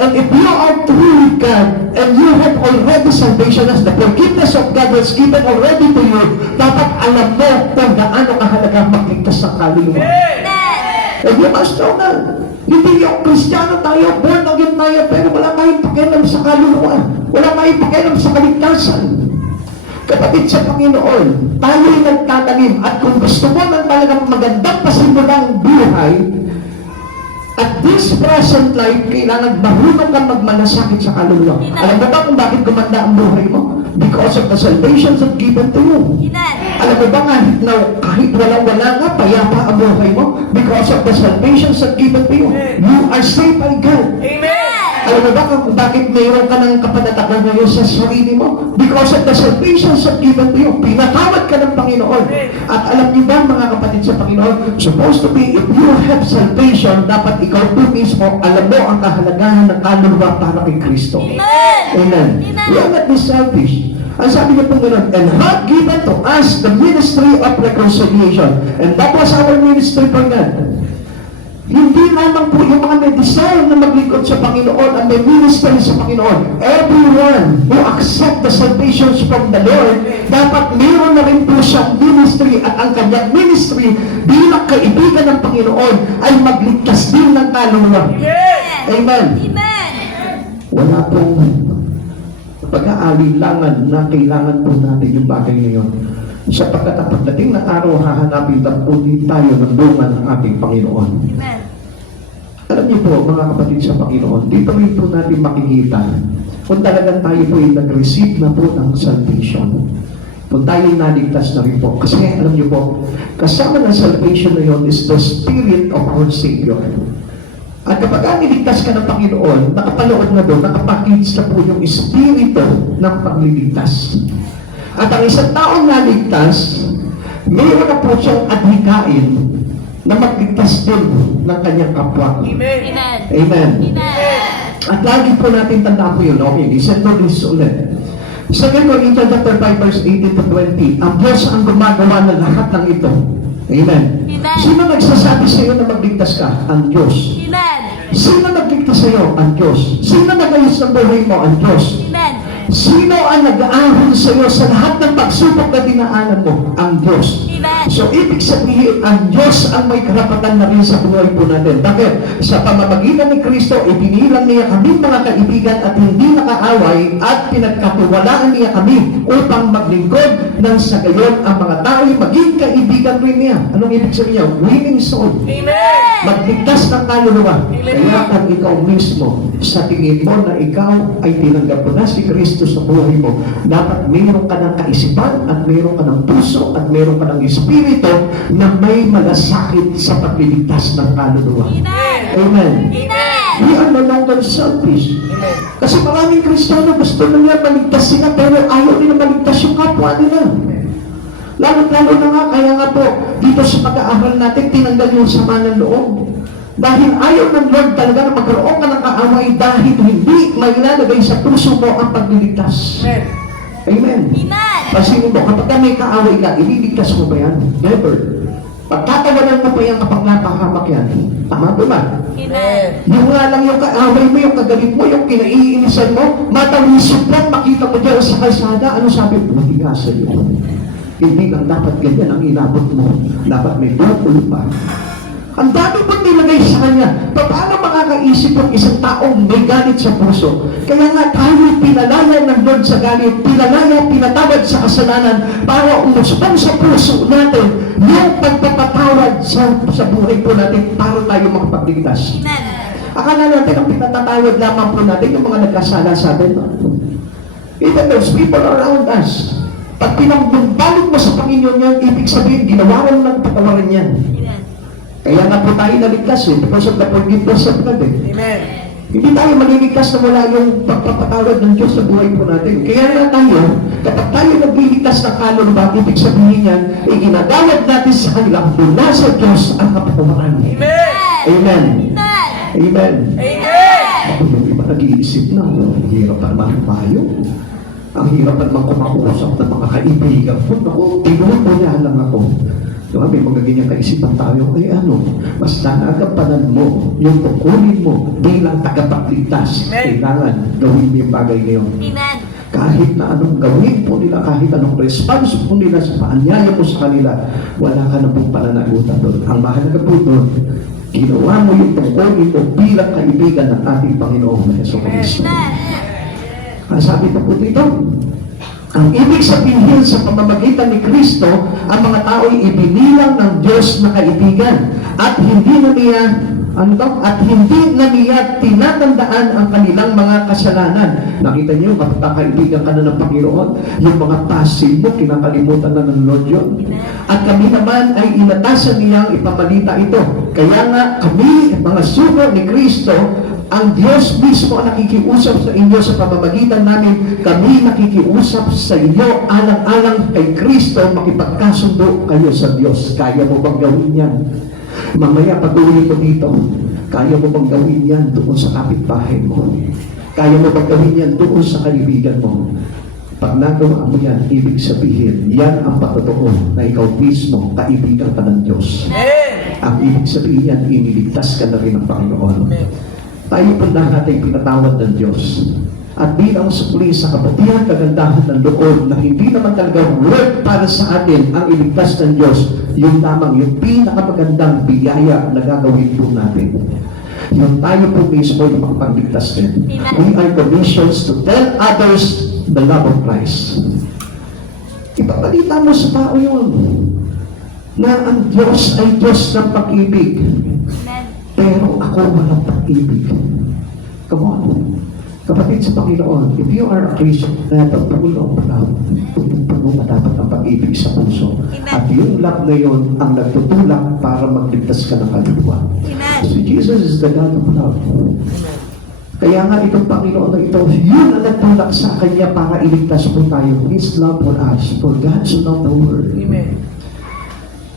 And if you are truly God, and you have already salvation as the forgiveness of God was given already to you, dapat alam mo kung gaano kahalaga magligtas sa kaluluwa. And you must know that. Hindi yung Kristiyano tayo, born again tayo, pero wala tayong pakialam sa kaluluwa. Wala tayong pakialam sa kaligtasan. Kapatid sa Panginoon, tayo'y nagtatanim. At kung gusto mo ng talagang magandang pasimulang buhay, at this present life, kailangan marunong kang magmalasakit sa kaluluwa. Alam mo ba kung bakit gumanda ang buhay mo? Because of the salvation that's given to you. Alam mo ba kahit wala nga, payapa ang buhay mo? Because of the salvation that's given to you. You are saved by God. Alam mo ba kung bakit mayroon ka ng kapanatagan ngayon sa sarili mo? Because of the salvation that's given to you. Pinatawad ka ng Panginoon. At alam niyo ba mga kapatid sa Panginoon, supposed to be, if you have salvation, dapat ikaw po mismo, alam mo ang kahalagahan ng kaluluwa para kay Kristo. Amen. We are not be selfish. Ang sabi niya po gano'n, and have given to us the ministry of reconciliation. And that was our ministry for God. Hindi lamang po yung mga may desire na maglingkod sa Panginoon ang may ministry sa Panginoon. Everyone who accept the salvation from the Lord, dapat mayroon na rin po siyang ministry at ang kanyang ministry bilang kaibigan ng Panginoon ay magligtas din ng kaluluwa. Amen. Wala pong pag-aalinlangan na kailangan po natin yung bagay ngayon. Sapagkat ang pagdating ng araw, hahanapin po din tayo ng bunga ng ating Panginoon. Alam niyo po, mga kapatid sa Panginoon, dito rin po natin makikita kung talagang tayo po ay nag-receive na po ng salvation. Kung tayo ay naligtas na rin po. Kasi alam niyo po, kasama ng salvation na yun is the Spirit of our Savior. At kapag niligtas ka ng Panginoon, nakapalood na doon, nakapackage na po yung Espiritu ng pagliligtas. At ang isang taong naligtas, mayroon na po siyang adhikain na magligtas din ng kanyang kapwa. Amen. Amen. At lagi po natin tandaan po yun. Okay, listen to this ulit. 2 Corinthians chapter 5 verse 18 to 20. Ang Diyos ang gumagawa ng lahat ng ito. Amen. Sino nagsasabi sa iyo na magligtas ka? Ang Diyos. Sino nagligtas sa iyo? Ang Diyos. Sino nagayos ng buhay mo? Ang Diyos. Sino ang nag-aahon sa iyo sa lahat ng pagsubok na dinaanan mo? Ang Diyos. So, ibig sabihin, ang Diyos ang may karapatan na rin sa buhay po natin. Bakit? Sa pamamagitan ni Kristo, ibinilang niya kami mga kaibigan at hindi nakaaway at pinagkatiwalaan niya kami upang maglingkod ng sa gayon ang mga tao maging kaibigan rin niya. Anong ibig sabihin niya? Winning soul. Magligtas ng kaluluwa. Kaya kung ikaw mismo, sa tingin mo na ikaw ay tinanggap mo na si Kristo sa buhay mo, dapat mayroon ka ng kaisipan at mayroon ka ng puso at mayroon ka ng espiritu na may malasakit sa pagliligtas ng kaluluwa. Amen. We are no longer selfish. Kasi maraming Kristiyano gusto nila maligtas sila pero ayaw nila maligtas yung kapwa nila. Lalo-lalo na nga, kaya nga po, dito sa pag-aaral natin, tinanggal yung sama ng loob. Dahil ayaw ng Lord talaga na magkaroon ka ng kaaway dahil hindi may ilalagay sa puso mo ang pagliligtas. Amen. Kasi mo, kapag may kaaway ka, ililigtas mo ba yan? Never. Pagtatawanan mo pa yan kapag napahamak yan. Tama ba ba? Yung nga lang yung kaaway mo, yung kagalit mo, yung kinaiinisan mo, matawisip lang, makita mo dyan sa kalsada, ano sabi mo? Matigasan yun. Hindi lang dapat ganyan ang inabot mo. Dapat may bukol pa. Ang dami pong nilagay sa kanya. Paano makakaisip ng isang taong may galit sa puso? Kaya nga tayo pinalaya ng Lord sa galit, pinatawad sa kasalanan para umusbong sa puso natin yung pagpapatawad sa buhay po natin para tayo makapagligtas. Akala natin ang pinatatawad lamang po natin yung mga nagkasala sa atin. Even those people around us. Pag pinambalik mo sa Panginoon yan, ibig sabihin, ginawaran ng patawaran yan. Kaya nga po tayo naligtas because of the forgiveness of God. Amen. Hindi tayo maliligtas na wala yung pagpapatawad ng Diyos sa buhay po natin. Kaya nga tayo, kapag tayo nagliligtas ng kaluluwa, ibig sabihin yan, ginagamit natin sa kanila mula sa Diyos ang kapatawaran. Amen. Amen. Amen. Amen. Amen. Ako yung iba nag-iisip na, ang hirap pa naman tayo. Ang hirap pa naman kumakusap ng mga kaibigan ko. Naku, tinutuloy lang ako. Diba, may mga ganyan kaisipan tayo, ay ano, mas nanagampanan mo, yung tungkulin mo bilang tagapagligtas. Amen. Kailangan gawin mo yung bagay na yun. Amen. Kahit na anong gawin po nila, kahit anong response po nila sa paanyaya mo sa kanila, wala ka na pong pananagutan doon. Ang mahalaga po doon, ginawa mo yung tungkulin mo bilang kaibigan ng ating Panginoong Jesucristo. Amen. Ang sabi pa po dito, ang ibig sabihin sa pamamagitan ni Kristo, ang mga tao'y ibinilang ng Diyos na kaibigan at hindi na niya tinatandaan ang kanilang mga kasalanan. Nakita niyo, kapag kaibigan ka na ng Panginoon, yung mga pasin mo, kinakalimutan na ng Lord yun. At kami naman ay inatasan niyang ipamalita ito. Kaya nga kami, mga sugo ni Kristo, ang Diyos mismo ang nakikiusap sa inyo sa pamamagitan namin. Kami nakikiusap sa inyo alang-alang kay Kristo, makipagkasundo kayo sa Diyos. Kaya mo bang gawin yan? Mamaya pag-uwi mo dito, kaya mo bang gawin yan doon sa kapitbahay mo? Kaya mo bang gawin yan doon sa kaibigan mo? Pag nagawa mo yan, ibig sabihin, yan ang patotoo na ikaw mismo, kaibigan ka ng Diyos. Amen. Ang ibig sabihin yan, iniligtas ka na rin ng Panginoon. Tayo po lahat ay pinatawad ng Diyos. At bilang sukli sa kabutihan, kagandahan ng loob na hindi naman talaga work para sa atin ang iligtas ng Diyos, yun lamang yung pinakamagandang biyaya na gagawin po natin. Yung tayo po mismo yung makapagligtas din. We are commissioned to tell others the love of Christ. Ipapalita mo sa tao yun na ang Diyos ay Diyos ng pag-ibig. Amen. Pero ako walang pag-ibig. Come on. Kapatid sa Panginoon, if you are a Christian, puno na dapat ang pag-ibig sa puso. At yung love na yun ang nagtutulak para magligtas ka ng kaluluwa. Amen. So Jesus is the God of love. Kaya nga itong Panginoon na ito, yun ang nagtulak sa Kanya para iligtas po tayo. His love for us, for God so loved the world. Amen.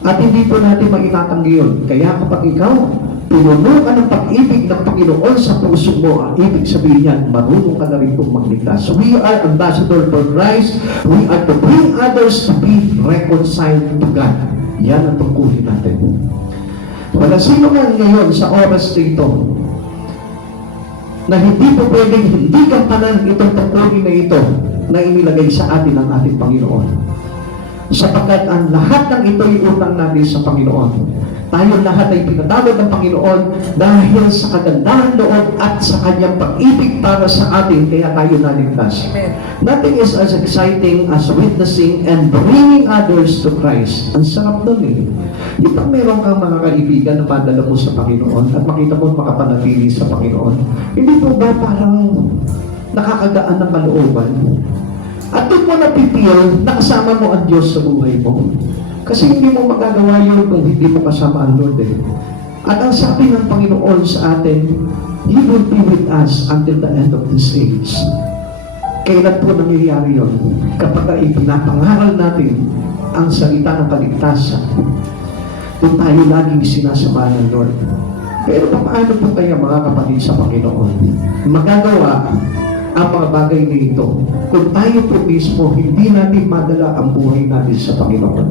At hindi po natin maitatanggi yun. Kaya kapag ikaw, pinuno ka ng pag-ibig ng Panginoon sa puso mo, ang ibig sabihin yan, marunong ka na rin pong magligtas. So we are ambassador for Christ. We are to bring others to be reconciled to God. Yan ang tungkulin natin. Wala sino man ngayon sa oras dito na hindi po pwedeng hindi gampanan itong tungkulin na ito na inilagay sa atin ng ating Panginoon. Sapagkat ang lahat ng ito'y utang natin sa Panginoon. Tayo lahat ay pinatawad ng Panginoon dahil sa kagandahan loob at sa Kanyang pag-ibig para sa atin, kaya tayo naligtas. Amen. Nothing is as exciting as witnessing and bringing others to Christ. Ang sarap nun eh. Yung pag meron kang mga kaibigan na madala mo sa Panginoon at makita mo makapanatili sa Panginoon, hindi po ba parang nakakagaan ng kalooban? At doon mo napipil na kasama mo ang Diyos sa buhay mo. Kasi hindi mo magagawa yun kung hindi mo kasama ang Lord eh. At ang sabi ng Panginoon sa atin, He will be with us until the end of this age. Kailan po nangyayari yun? Kapag ipinapangaral natin ang salita ng kaligtasan, kung tayo laging sinasama ng Lord. Pero paano po kaya mga kapatid sa Panginoon magagawa ang mga bagay na ito kung tayo po mismo hindi natin madala ang buhay natin sa Panginoon?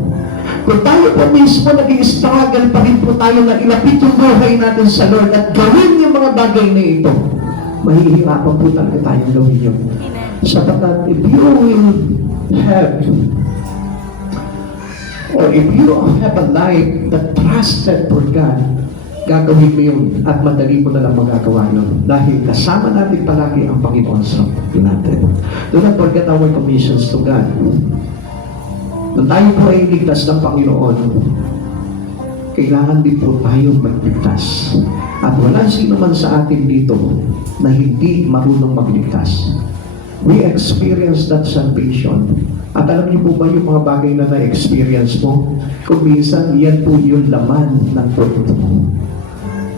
Kung tayo po mismo naging struggle pa rin po tayo na ilapit yung buhay natin sa Lord at gawin yung mga bagay na ito, mahihirapan po talaga tayong gawin yun. Sapagkat if you will have or if you have a life that trusted for God, gagawin mo yun at madali mo na lang magagawa yun dahil kasama natin palagi ang Panginoon sa natin. Do not forget our commissions to God. Nung tayo po ay ligtas ng Panginoon, kailangan din po tayo magligtas. At wala sino man sa atin dito na hindi marunong magligtas. We experience that salvation. At alam niyo po ba yung mga bagay na na-experience mo? Kung minsan, yan po yung laman ng produkto mo.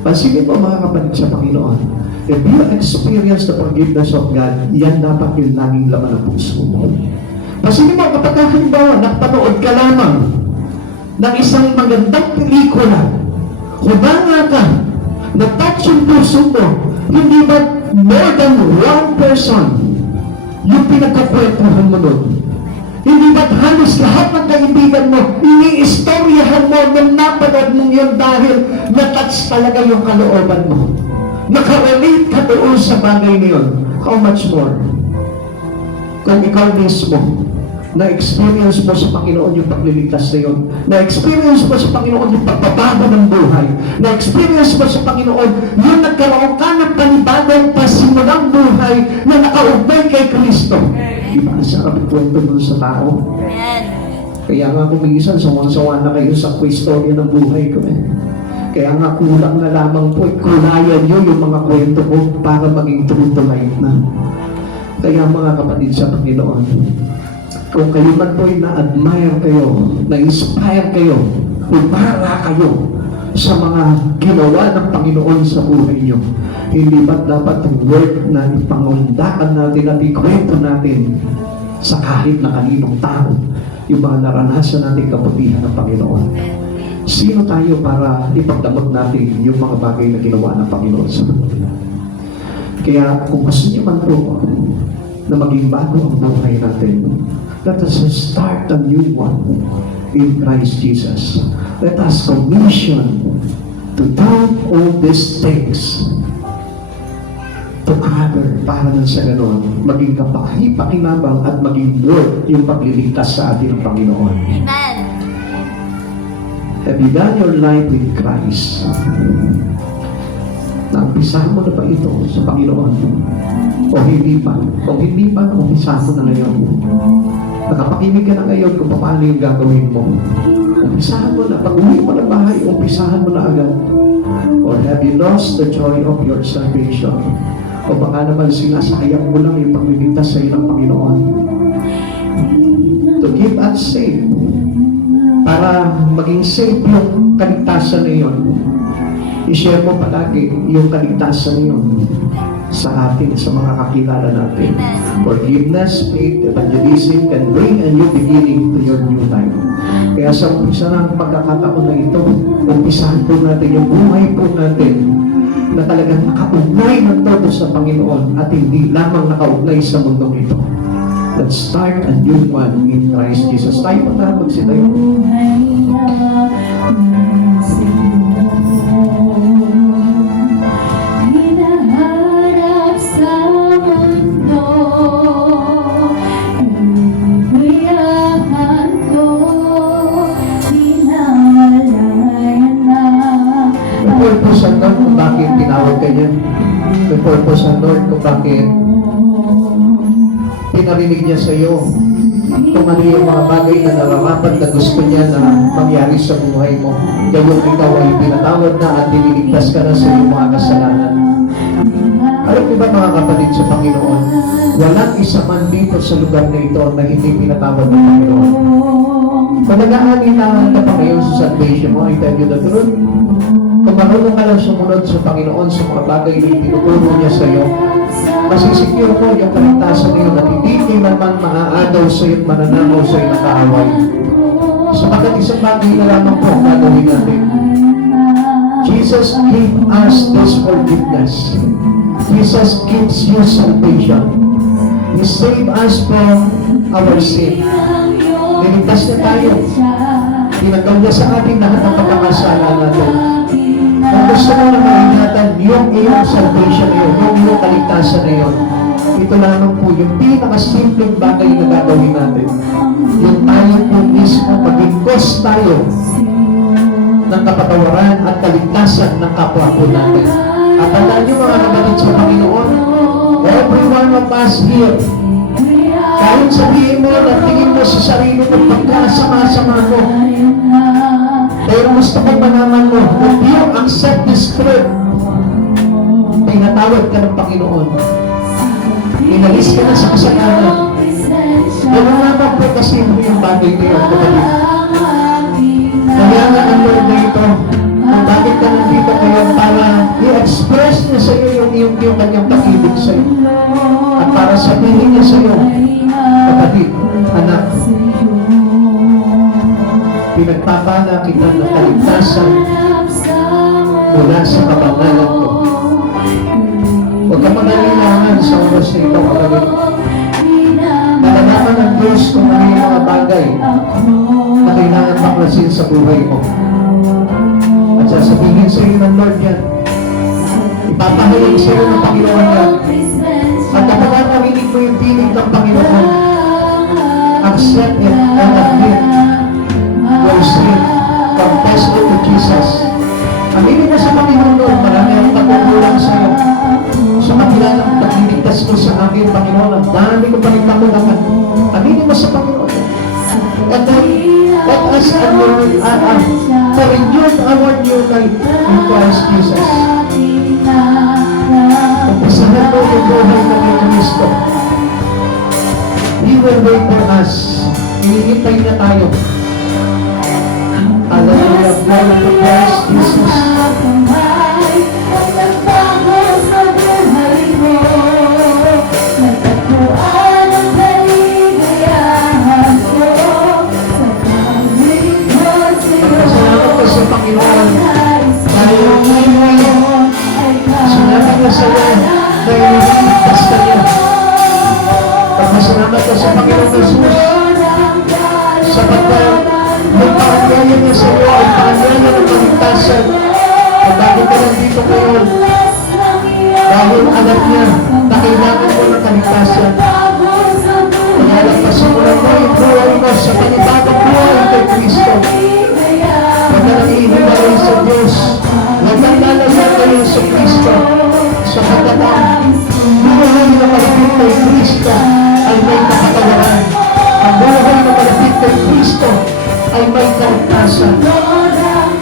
Pansinin po mga kapatid sa Panginoon, If you experience the forgiveness of God, yan dapat yung laging laman ng puso mo. Kasi mo, kapag halimbawa, napanood ka lamang ng isang magandang pelikula, humanga ka, na-touch yung puso mo, hindi ba more than one person yung pinagkakwentuhan mo nun? Hindi ba't halos lahat ng kaibigan mo, iniistoryahan mo nung napanood mong yun dahil na-touch talaga yung kalooban mo? Nakarelate ka doon sa bagay na yun. How much more? Kung ikaw mismo, na-experience mo sa Panginoon yung pagliligtas na yun, na-experience mo sa Panginoon yung pagbabago ng buhay, na-experience mo sa Panginoon yung nagkaroon ka ng panibagong pasimulang buhay na nakaugnay kay Kristo. Di ba ang sarap ikwento doon sa tao? Amen. Kaya nga kung minsan, sawan-sawa na kayo sa istorya ng buhay ko eh. Kaya nga kulang na lamang po, kulayan nyo yung mga kwento ko para maging true to life na. Kaya mga kapatid sa Panginoon, kung kayo man po'y na-admire kayo, na-inspire kayo, para kayo sa mga ginawa ng Panginoon sa buhay nyo, hindi ba't dapat ang word na ipangundakan natin at ikwento natin sa kahit na kaninong tao yung mga naranasan natin kabutihan ng Panginoon? Sino tayo para ipagdamot natin yung mga bagay na ginawa ng Panginoon sa buhay? Kaya kung gusto niyo man po na maging bago ang buhay natin, let us start a new one in Christ Jesus. Let us commission to do all these things to other para na sa ganon, maging kapakipakinabang at maging worth yung pagliligtas sa atin ng Panginoon. Amen. Have you done your life with Christ? Naumpisahan mo na ba ito sa Panginoon? O hindi pa? Kung hindi pa, umpisahan mo na ngayon. Nakapakinig ka na ngayon kung paano yung gagawin mo. Umpisahan mo na. Pag uwi mo na bahay, umpisahan mo na agad. Or have you lost the joy of your salvation? O baka naman sinasayang mo lang yung pagliligtas sa iyo ng Panginoon. To keep us safe. Para maging safe yung kaligtasan na yun, i-share mo palagi yung kaligtasan na yun sa atin, sa mga kakilala natin. Forgiveness, faith, evangelism can bring a new beginning to your new life. Kaya sa umpisa ng pagkakataon na ito, umpisahan po natin yung buhay po natin na talagang nakaugnay ng todo sa Panginoon at hindi lamang nakaugnay sa mundong ito. Let's start a new one in Christ Jesus. Tayo po na magsitayo. Hinaharap sa mundo, inuwiyahan ko, hinahalayan na. May purpose ang Lord kung bakit tinawag ka niya. May purpose ang Lord kung bakit pinarinig niya sa iyo kung ano yung mga bagay na nararapat na gusto niya na mangyari sa buhay mo. Gayong ikaw ay pinatawad na at diniligtas ka na sa iyong mga kasalanan. Alam mo ba mga kapatid sa Panginoon, walang isa man dito sa lugar na ito na hindi pinatawad ng Panginoon. Kung nag-aalinlangan ka pa ngayon sa salvation mo, I tell you the truth, kung marunong ka lang sumunod sa Panginoon sa mga bagay na itinuturo niya sa iyo, masisecure mo yung kaligtasan na yun at hindi naman maaadaw sa iyo at mananakaw sa iyo ng kaaway. Sapagkat isang bagay na lamang po ang gagawin natin. Jesus gave us this forgiveness. Jesus gives you salvation. He saved us from our sin. Niligtas niya tayo. Tinagaw niya sa atin lahat ng pagkakasala natin. Kung gusto mo na maingatan yung iyong salvation na yun, yung iyong kaligtasan na yun, ito lamang po yung pinakasimpleng bagay na gagawin natin. Yung tayo po mismo, maging cause tayo ng kapatawaran at kaligtasan ng kapwa po natin. At tandaan niyo mga kapatid sa Panginoon, every one of us here, kahit sabihin mo na tingin mo sa sarili mo pagkasama-sama mo, pero gusto ko malaman mo, if you accept this truth, pinatawad ka ng Panginoon. Inalis ka na sa kasalanan. Pero naman po kasi mo yung bagay na yun, kapatid. Kaya nga ang Lord na ito, kung bakit ka nandito kayo para i-express niya sa iyo yung iyong niyo yung kanyang pag-ibig sa iyo. At para sabihin niya sa iyo, kapatid, anak, pinagpapala kita ng kaligtasan mula sa kabanalan ko. Huwag ka mag-alilangan sa oras na ito, kapatid. Nalalaman ng Diyos kung ano yung mga bagay na kailangan baklasin sa buhay mo. At sasabihin sa iyo ng Lord yan. Ipapahayag sa iyo ng Panginoon yan. At kapag narinig mo yung tinig ng Panginoon, accept it and admit your sin. Confess it to Jesus. Aminin mo sa Panginoon, Lord, marami ang pagkukulang sa iyo. Sa kabila ng pagliligtas mo sa akin, Panginoon, ang dami ko pa rin pakulangan. Aminin mo sa Panginoon. And then, let us to renew our new life in Christ Jesus. Umpisahan mo yung buhay ng Kristo. He will wait for us. Hinihintay niya tayo. Hallelujah. Glory to Christ Jesus. Salamat ko sa Panginoon. Dahil ngayon, sinabi niya sa iyo na iniligtas ka niya. Salamat ko sa Panginoon Jesus. Sapagkat yung paanyaya niya sa iyo ay paanyaya ng kaligtasan. At bago ka nandito ngayon, dahil alam niya na kailangan mo ng kaligtasan. Kaya nagpasimulan mo yung buhay mo sa panibagong buhay kay Kristo. Huwag ka nang ihiwalay sa Diyos. Huwag kang lalayan kayo sa Kristo. Sapagkat ang buhay na malapit kay Kristo ay may kapatawaran. Ang buhay na malapit kay Kristo ay may kaligtasan.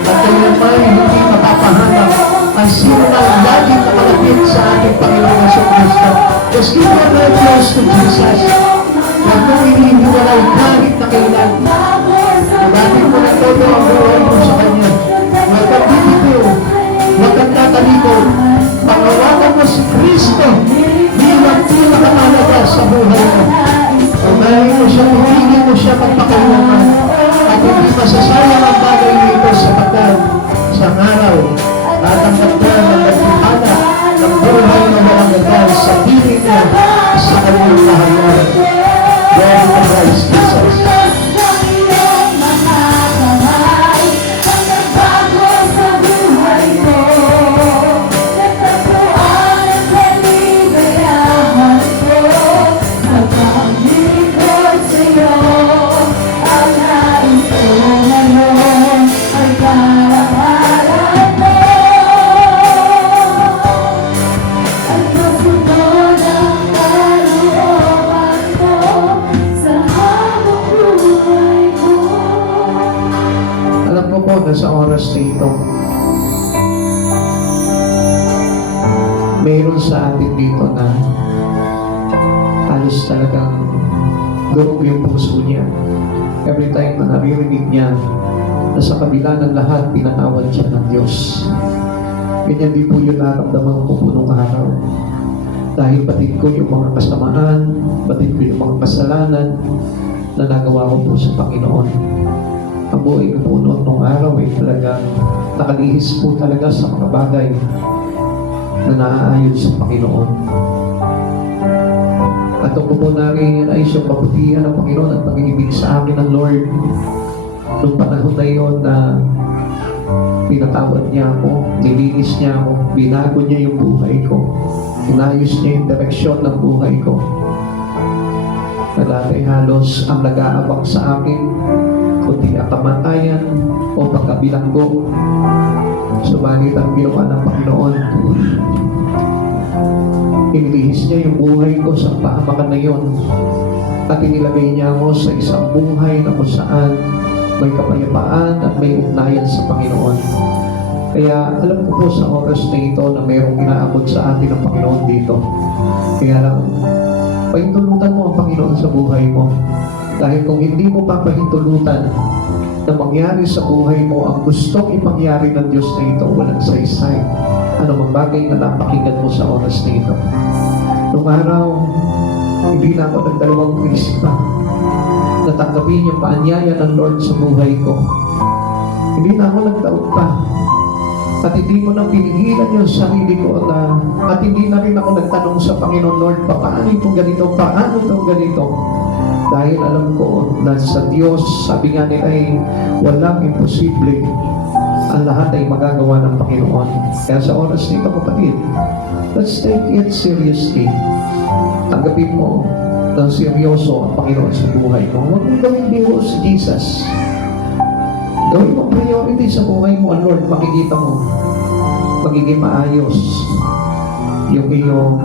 At kayo may hindi mapapahanap ang sino na laging nakalapit sa ating Panginoon sa Kristo. Just keep your life close to Jesus. Huwag mong inihiwalay kahit na kailan. Ibagin mo na todo ang buhay mo sa Kanya. Huwag kang bibitiw. Huwag kang tatalikod. Pangawakan mo si Kristo bilang pinakamalaga sa buhay mo. Umahin mo siya, pumigil mo siya pagpakailangan. At hindi masasayang ang bagay nito sapagkat sa araw tatanggap ka ng nagpipala ng buhay na walang gagal sa piling niya sa kanyang kahayan. Glory to Christ Jesus. Sa oras na ito, mayroon sa atin dito na halos talagang durog yung puso niya. Every time na naririnig niya na sa kabila ng lahat, pinatawad siya ng Diyos. Ganyan din po yung naramdaman ko po nung araw. Dahil batid ko yung mga kasamaan, batid ko yung mga kasalanan na nagawa ko po sa Panginoon. Ang buhay ko po noong araw ay talagang nakalihis po talaga sa mga bagay na naaayon sa Panginoon. At ang po narin ay siyang kabutihan ng Panginoon at pag-ibig sa akin ng Lord. Noong panahon na yun na pinatawad niya ako, nilinis niya ako, binago niya yung buhay ko, inayos niya yung direksyon ng buhay ko. Na dati halos ang nag-aabang sa akin kundi ang kamatayan o pagkabilanggo. Subalit ang ginawa ng Panginoon, inilihis niya yung buhay ko sa paamakan na yun at inilagay niya ako sa isang buhay na kung saan may kapayapaan at may ugnayan sa Panginoon. Kaya alam ko po sa oras na ito na mayroong inaabot sa atin ng Panginoon dito. Kaya lang, pahintulutan mo ang Panginoon sa buhay mo. Dahil kung hindi mo papahintulutan na mangyari sa buhay mo ang gustong ipangyari ng Diyos na ito, walang saysay anumang bagay na napakinggan mo sa oras na ito. Noong araw, hindi na ako nagdalawang isip pa na tanggapin yung paanyaya ng Lord sa buhay ko. Hindi na ako nagtaon pa. At hindi ko na pinigilan yung sarili ko at hindi na rin ako nagtanong sa Panginoon, Lord, paano itong ganito? Paano itong ganito? Dahil alam ko na sa Diyos, sabi nga nila ay walang imposible. Ang lahat ay magagawa ng Panginoon. Kaya sa oras nito, kapatid, let's take it seriously. Tanggapin mo ng seryoso ang Panginoon sa buhay mo. Huwag mong gawin biro si Jesus. Gawin mo priority sa buhay mo, ang Lord, makikita mo magiging maayos yung iyong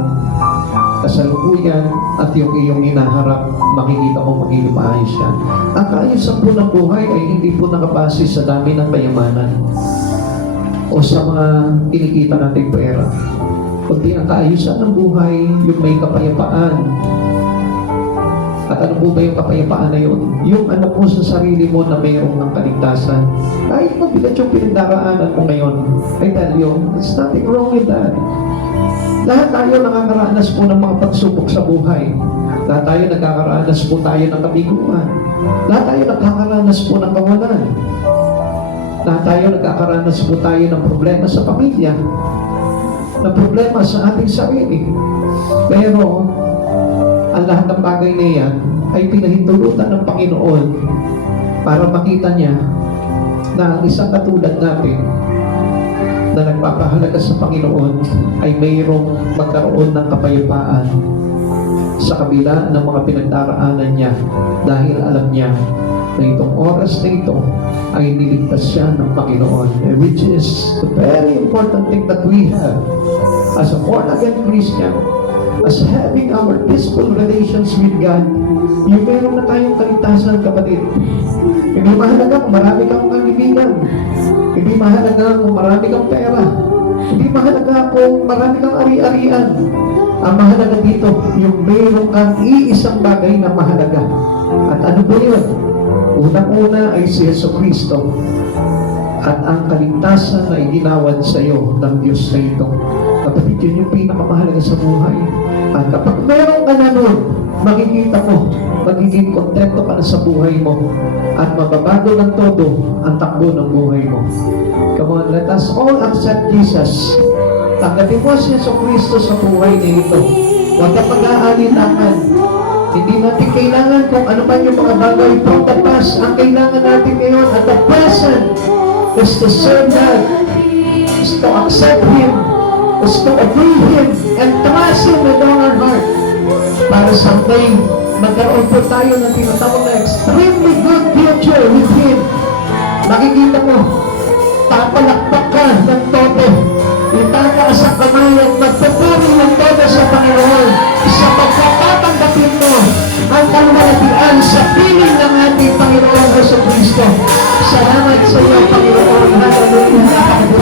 kasalukuyan at yung iyong hinaharap, makikita mo magiging maayos yan. Ang kaayusan po ng buhay ay hindi po nakabase sa dami ng kayamanan o sa mga kinikita nating pera. Kundi ang kaayusan ng buhay, yung may kapayapaan. At ano po ba yung kapayapaan na yun? Yung ano po sa sarili mo na mayroong ng kaligtasan. Kahit mabigat yung pinagdaraanan mo ngayon, I tell you, there's nothing wrong with that. Lahat tayo nakakaranas po ng mga pagsubok sa buhay. Lahat tayo nagkakaranas po tayo ng kabiguan. Lahat tayo nagkakaranas po ng kawalan. Lahat tayo nagkakaranas po tayo ng problema sa pamilya. Ng problema sa ating sarili. Pero, ang lahat ng bagay na yan ay pinahintulutan ng Panginoon para makita niya na ang isang katulad natin na nagpapahalaga sa Panginoon ay mayroong magkaroon ng kapayapaan sa kabila ng mga pinagdaraanan niya dahil alam niya na itong oras na ito ay niligtas siya ng Panginoon, which is the very important thing that we have as a born-again Christian, as having our peaceful relations with God. Yung meron na tayong kaligtasan, kapatid. Hindi mahalaga kung marami kang kaibigan. Hindi mahalaga kung marami kang pera. Hindi mahalaga kung marami kang ari-arian. Ang mahalaga dito, yung meron kang iisang bagay na mahalaga. At ano ba yun? Unang-una ay si Jesucristo. At ang kaligtasan na iginawad sa iyo ng Diyos na ito. Kapatid, yun yung pinakamahalaga sa buhay. At kapag meron ka na nun, makikita mo, magiging kontento ka na sa buhay mo. At mababago ng todo ang takbo ng buhay mo. Come on, let us all accept Jesus. Tanggapin mo si Jesucristo sa buhay na ito. Huwag ka pag-aalinlangan. Hindi natin kailangan kung ano man yung mga bagay from the past. Ang kailangan natin ngayon at the present is to serve God, is to accept Him, is to obey Him, and trust Him with all our heart. Para someday, magkaroon po tayo ng tinatawag na extremely good future with Him. Makikita mo, papalakpak ka ng todo. Itataas ang kamay at magpupuri ng todo sa Panginoon sa pagkakatanggapin mo ang kalwalatian sa piling ng ating Panginoon Jesucristo. Salamat sa iyo, Panginoon. Hallelujah.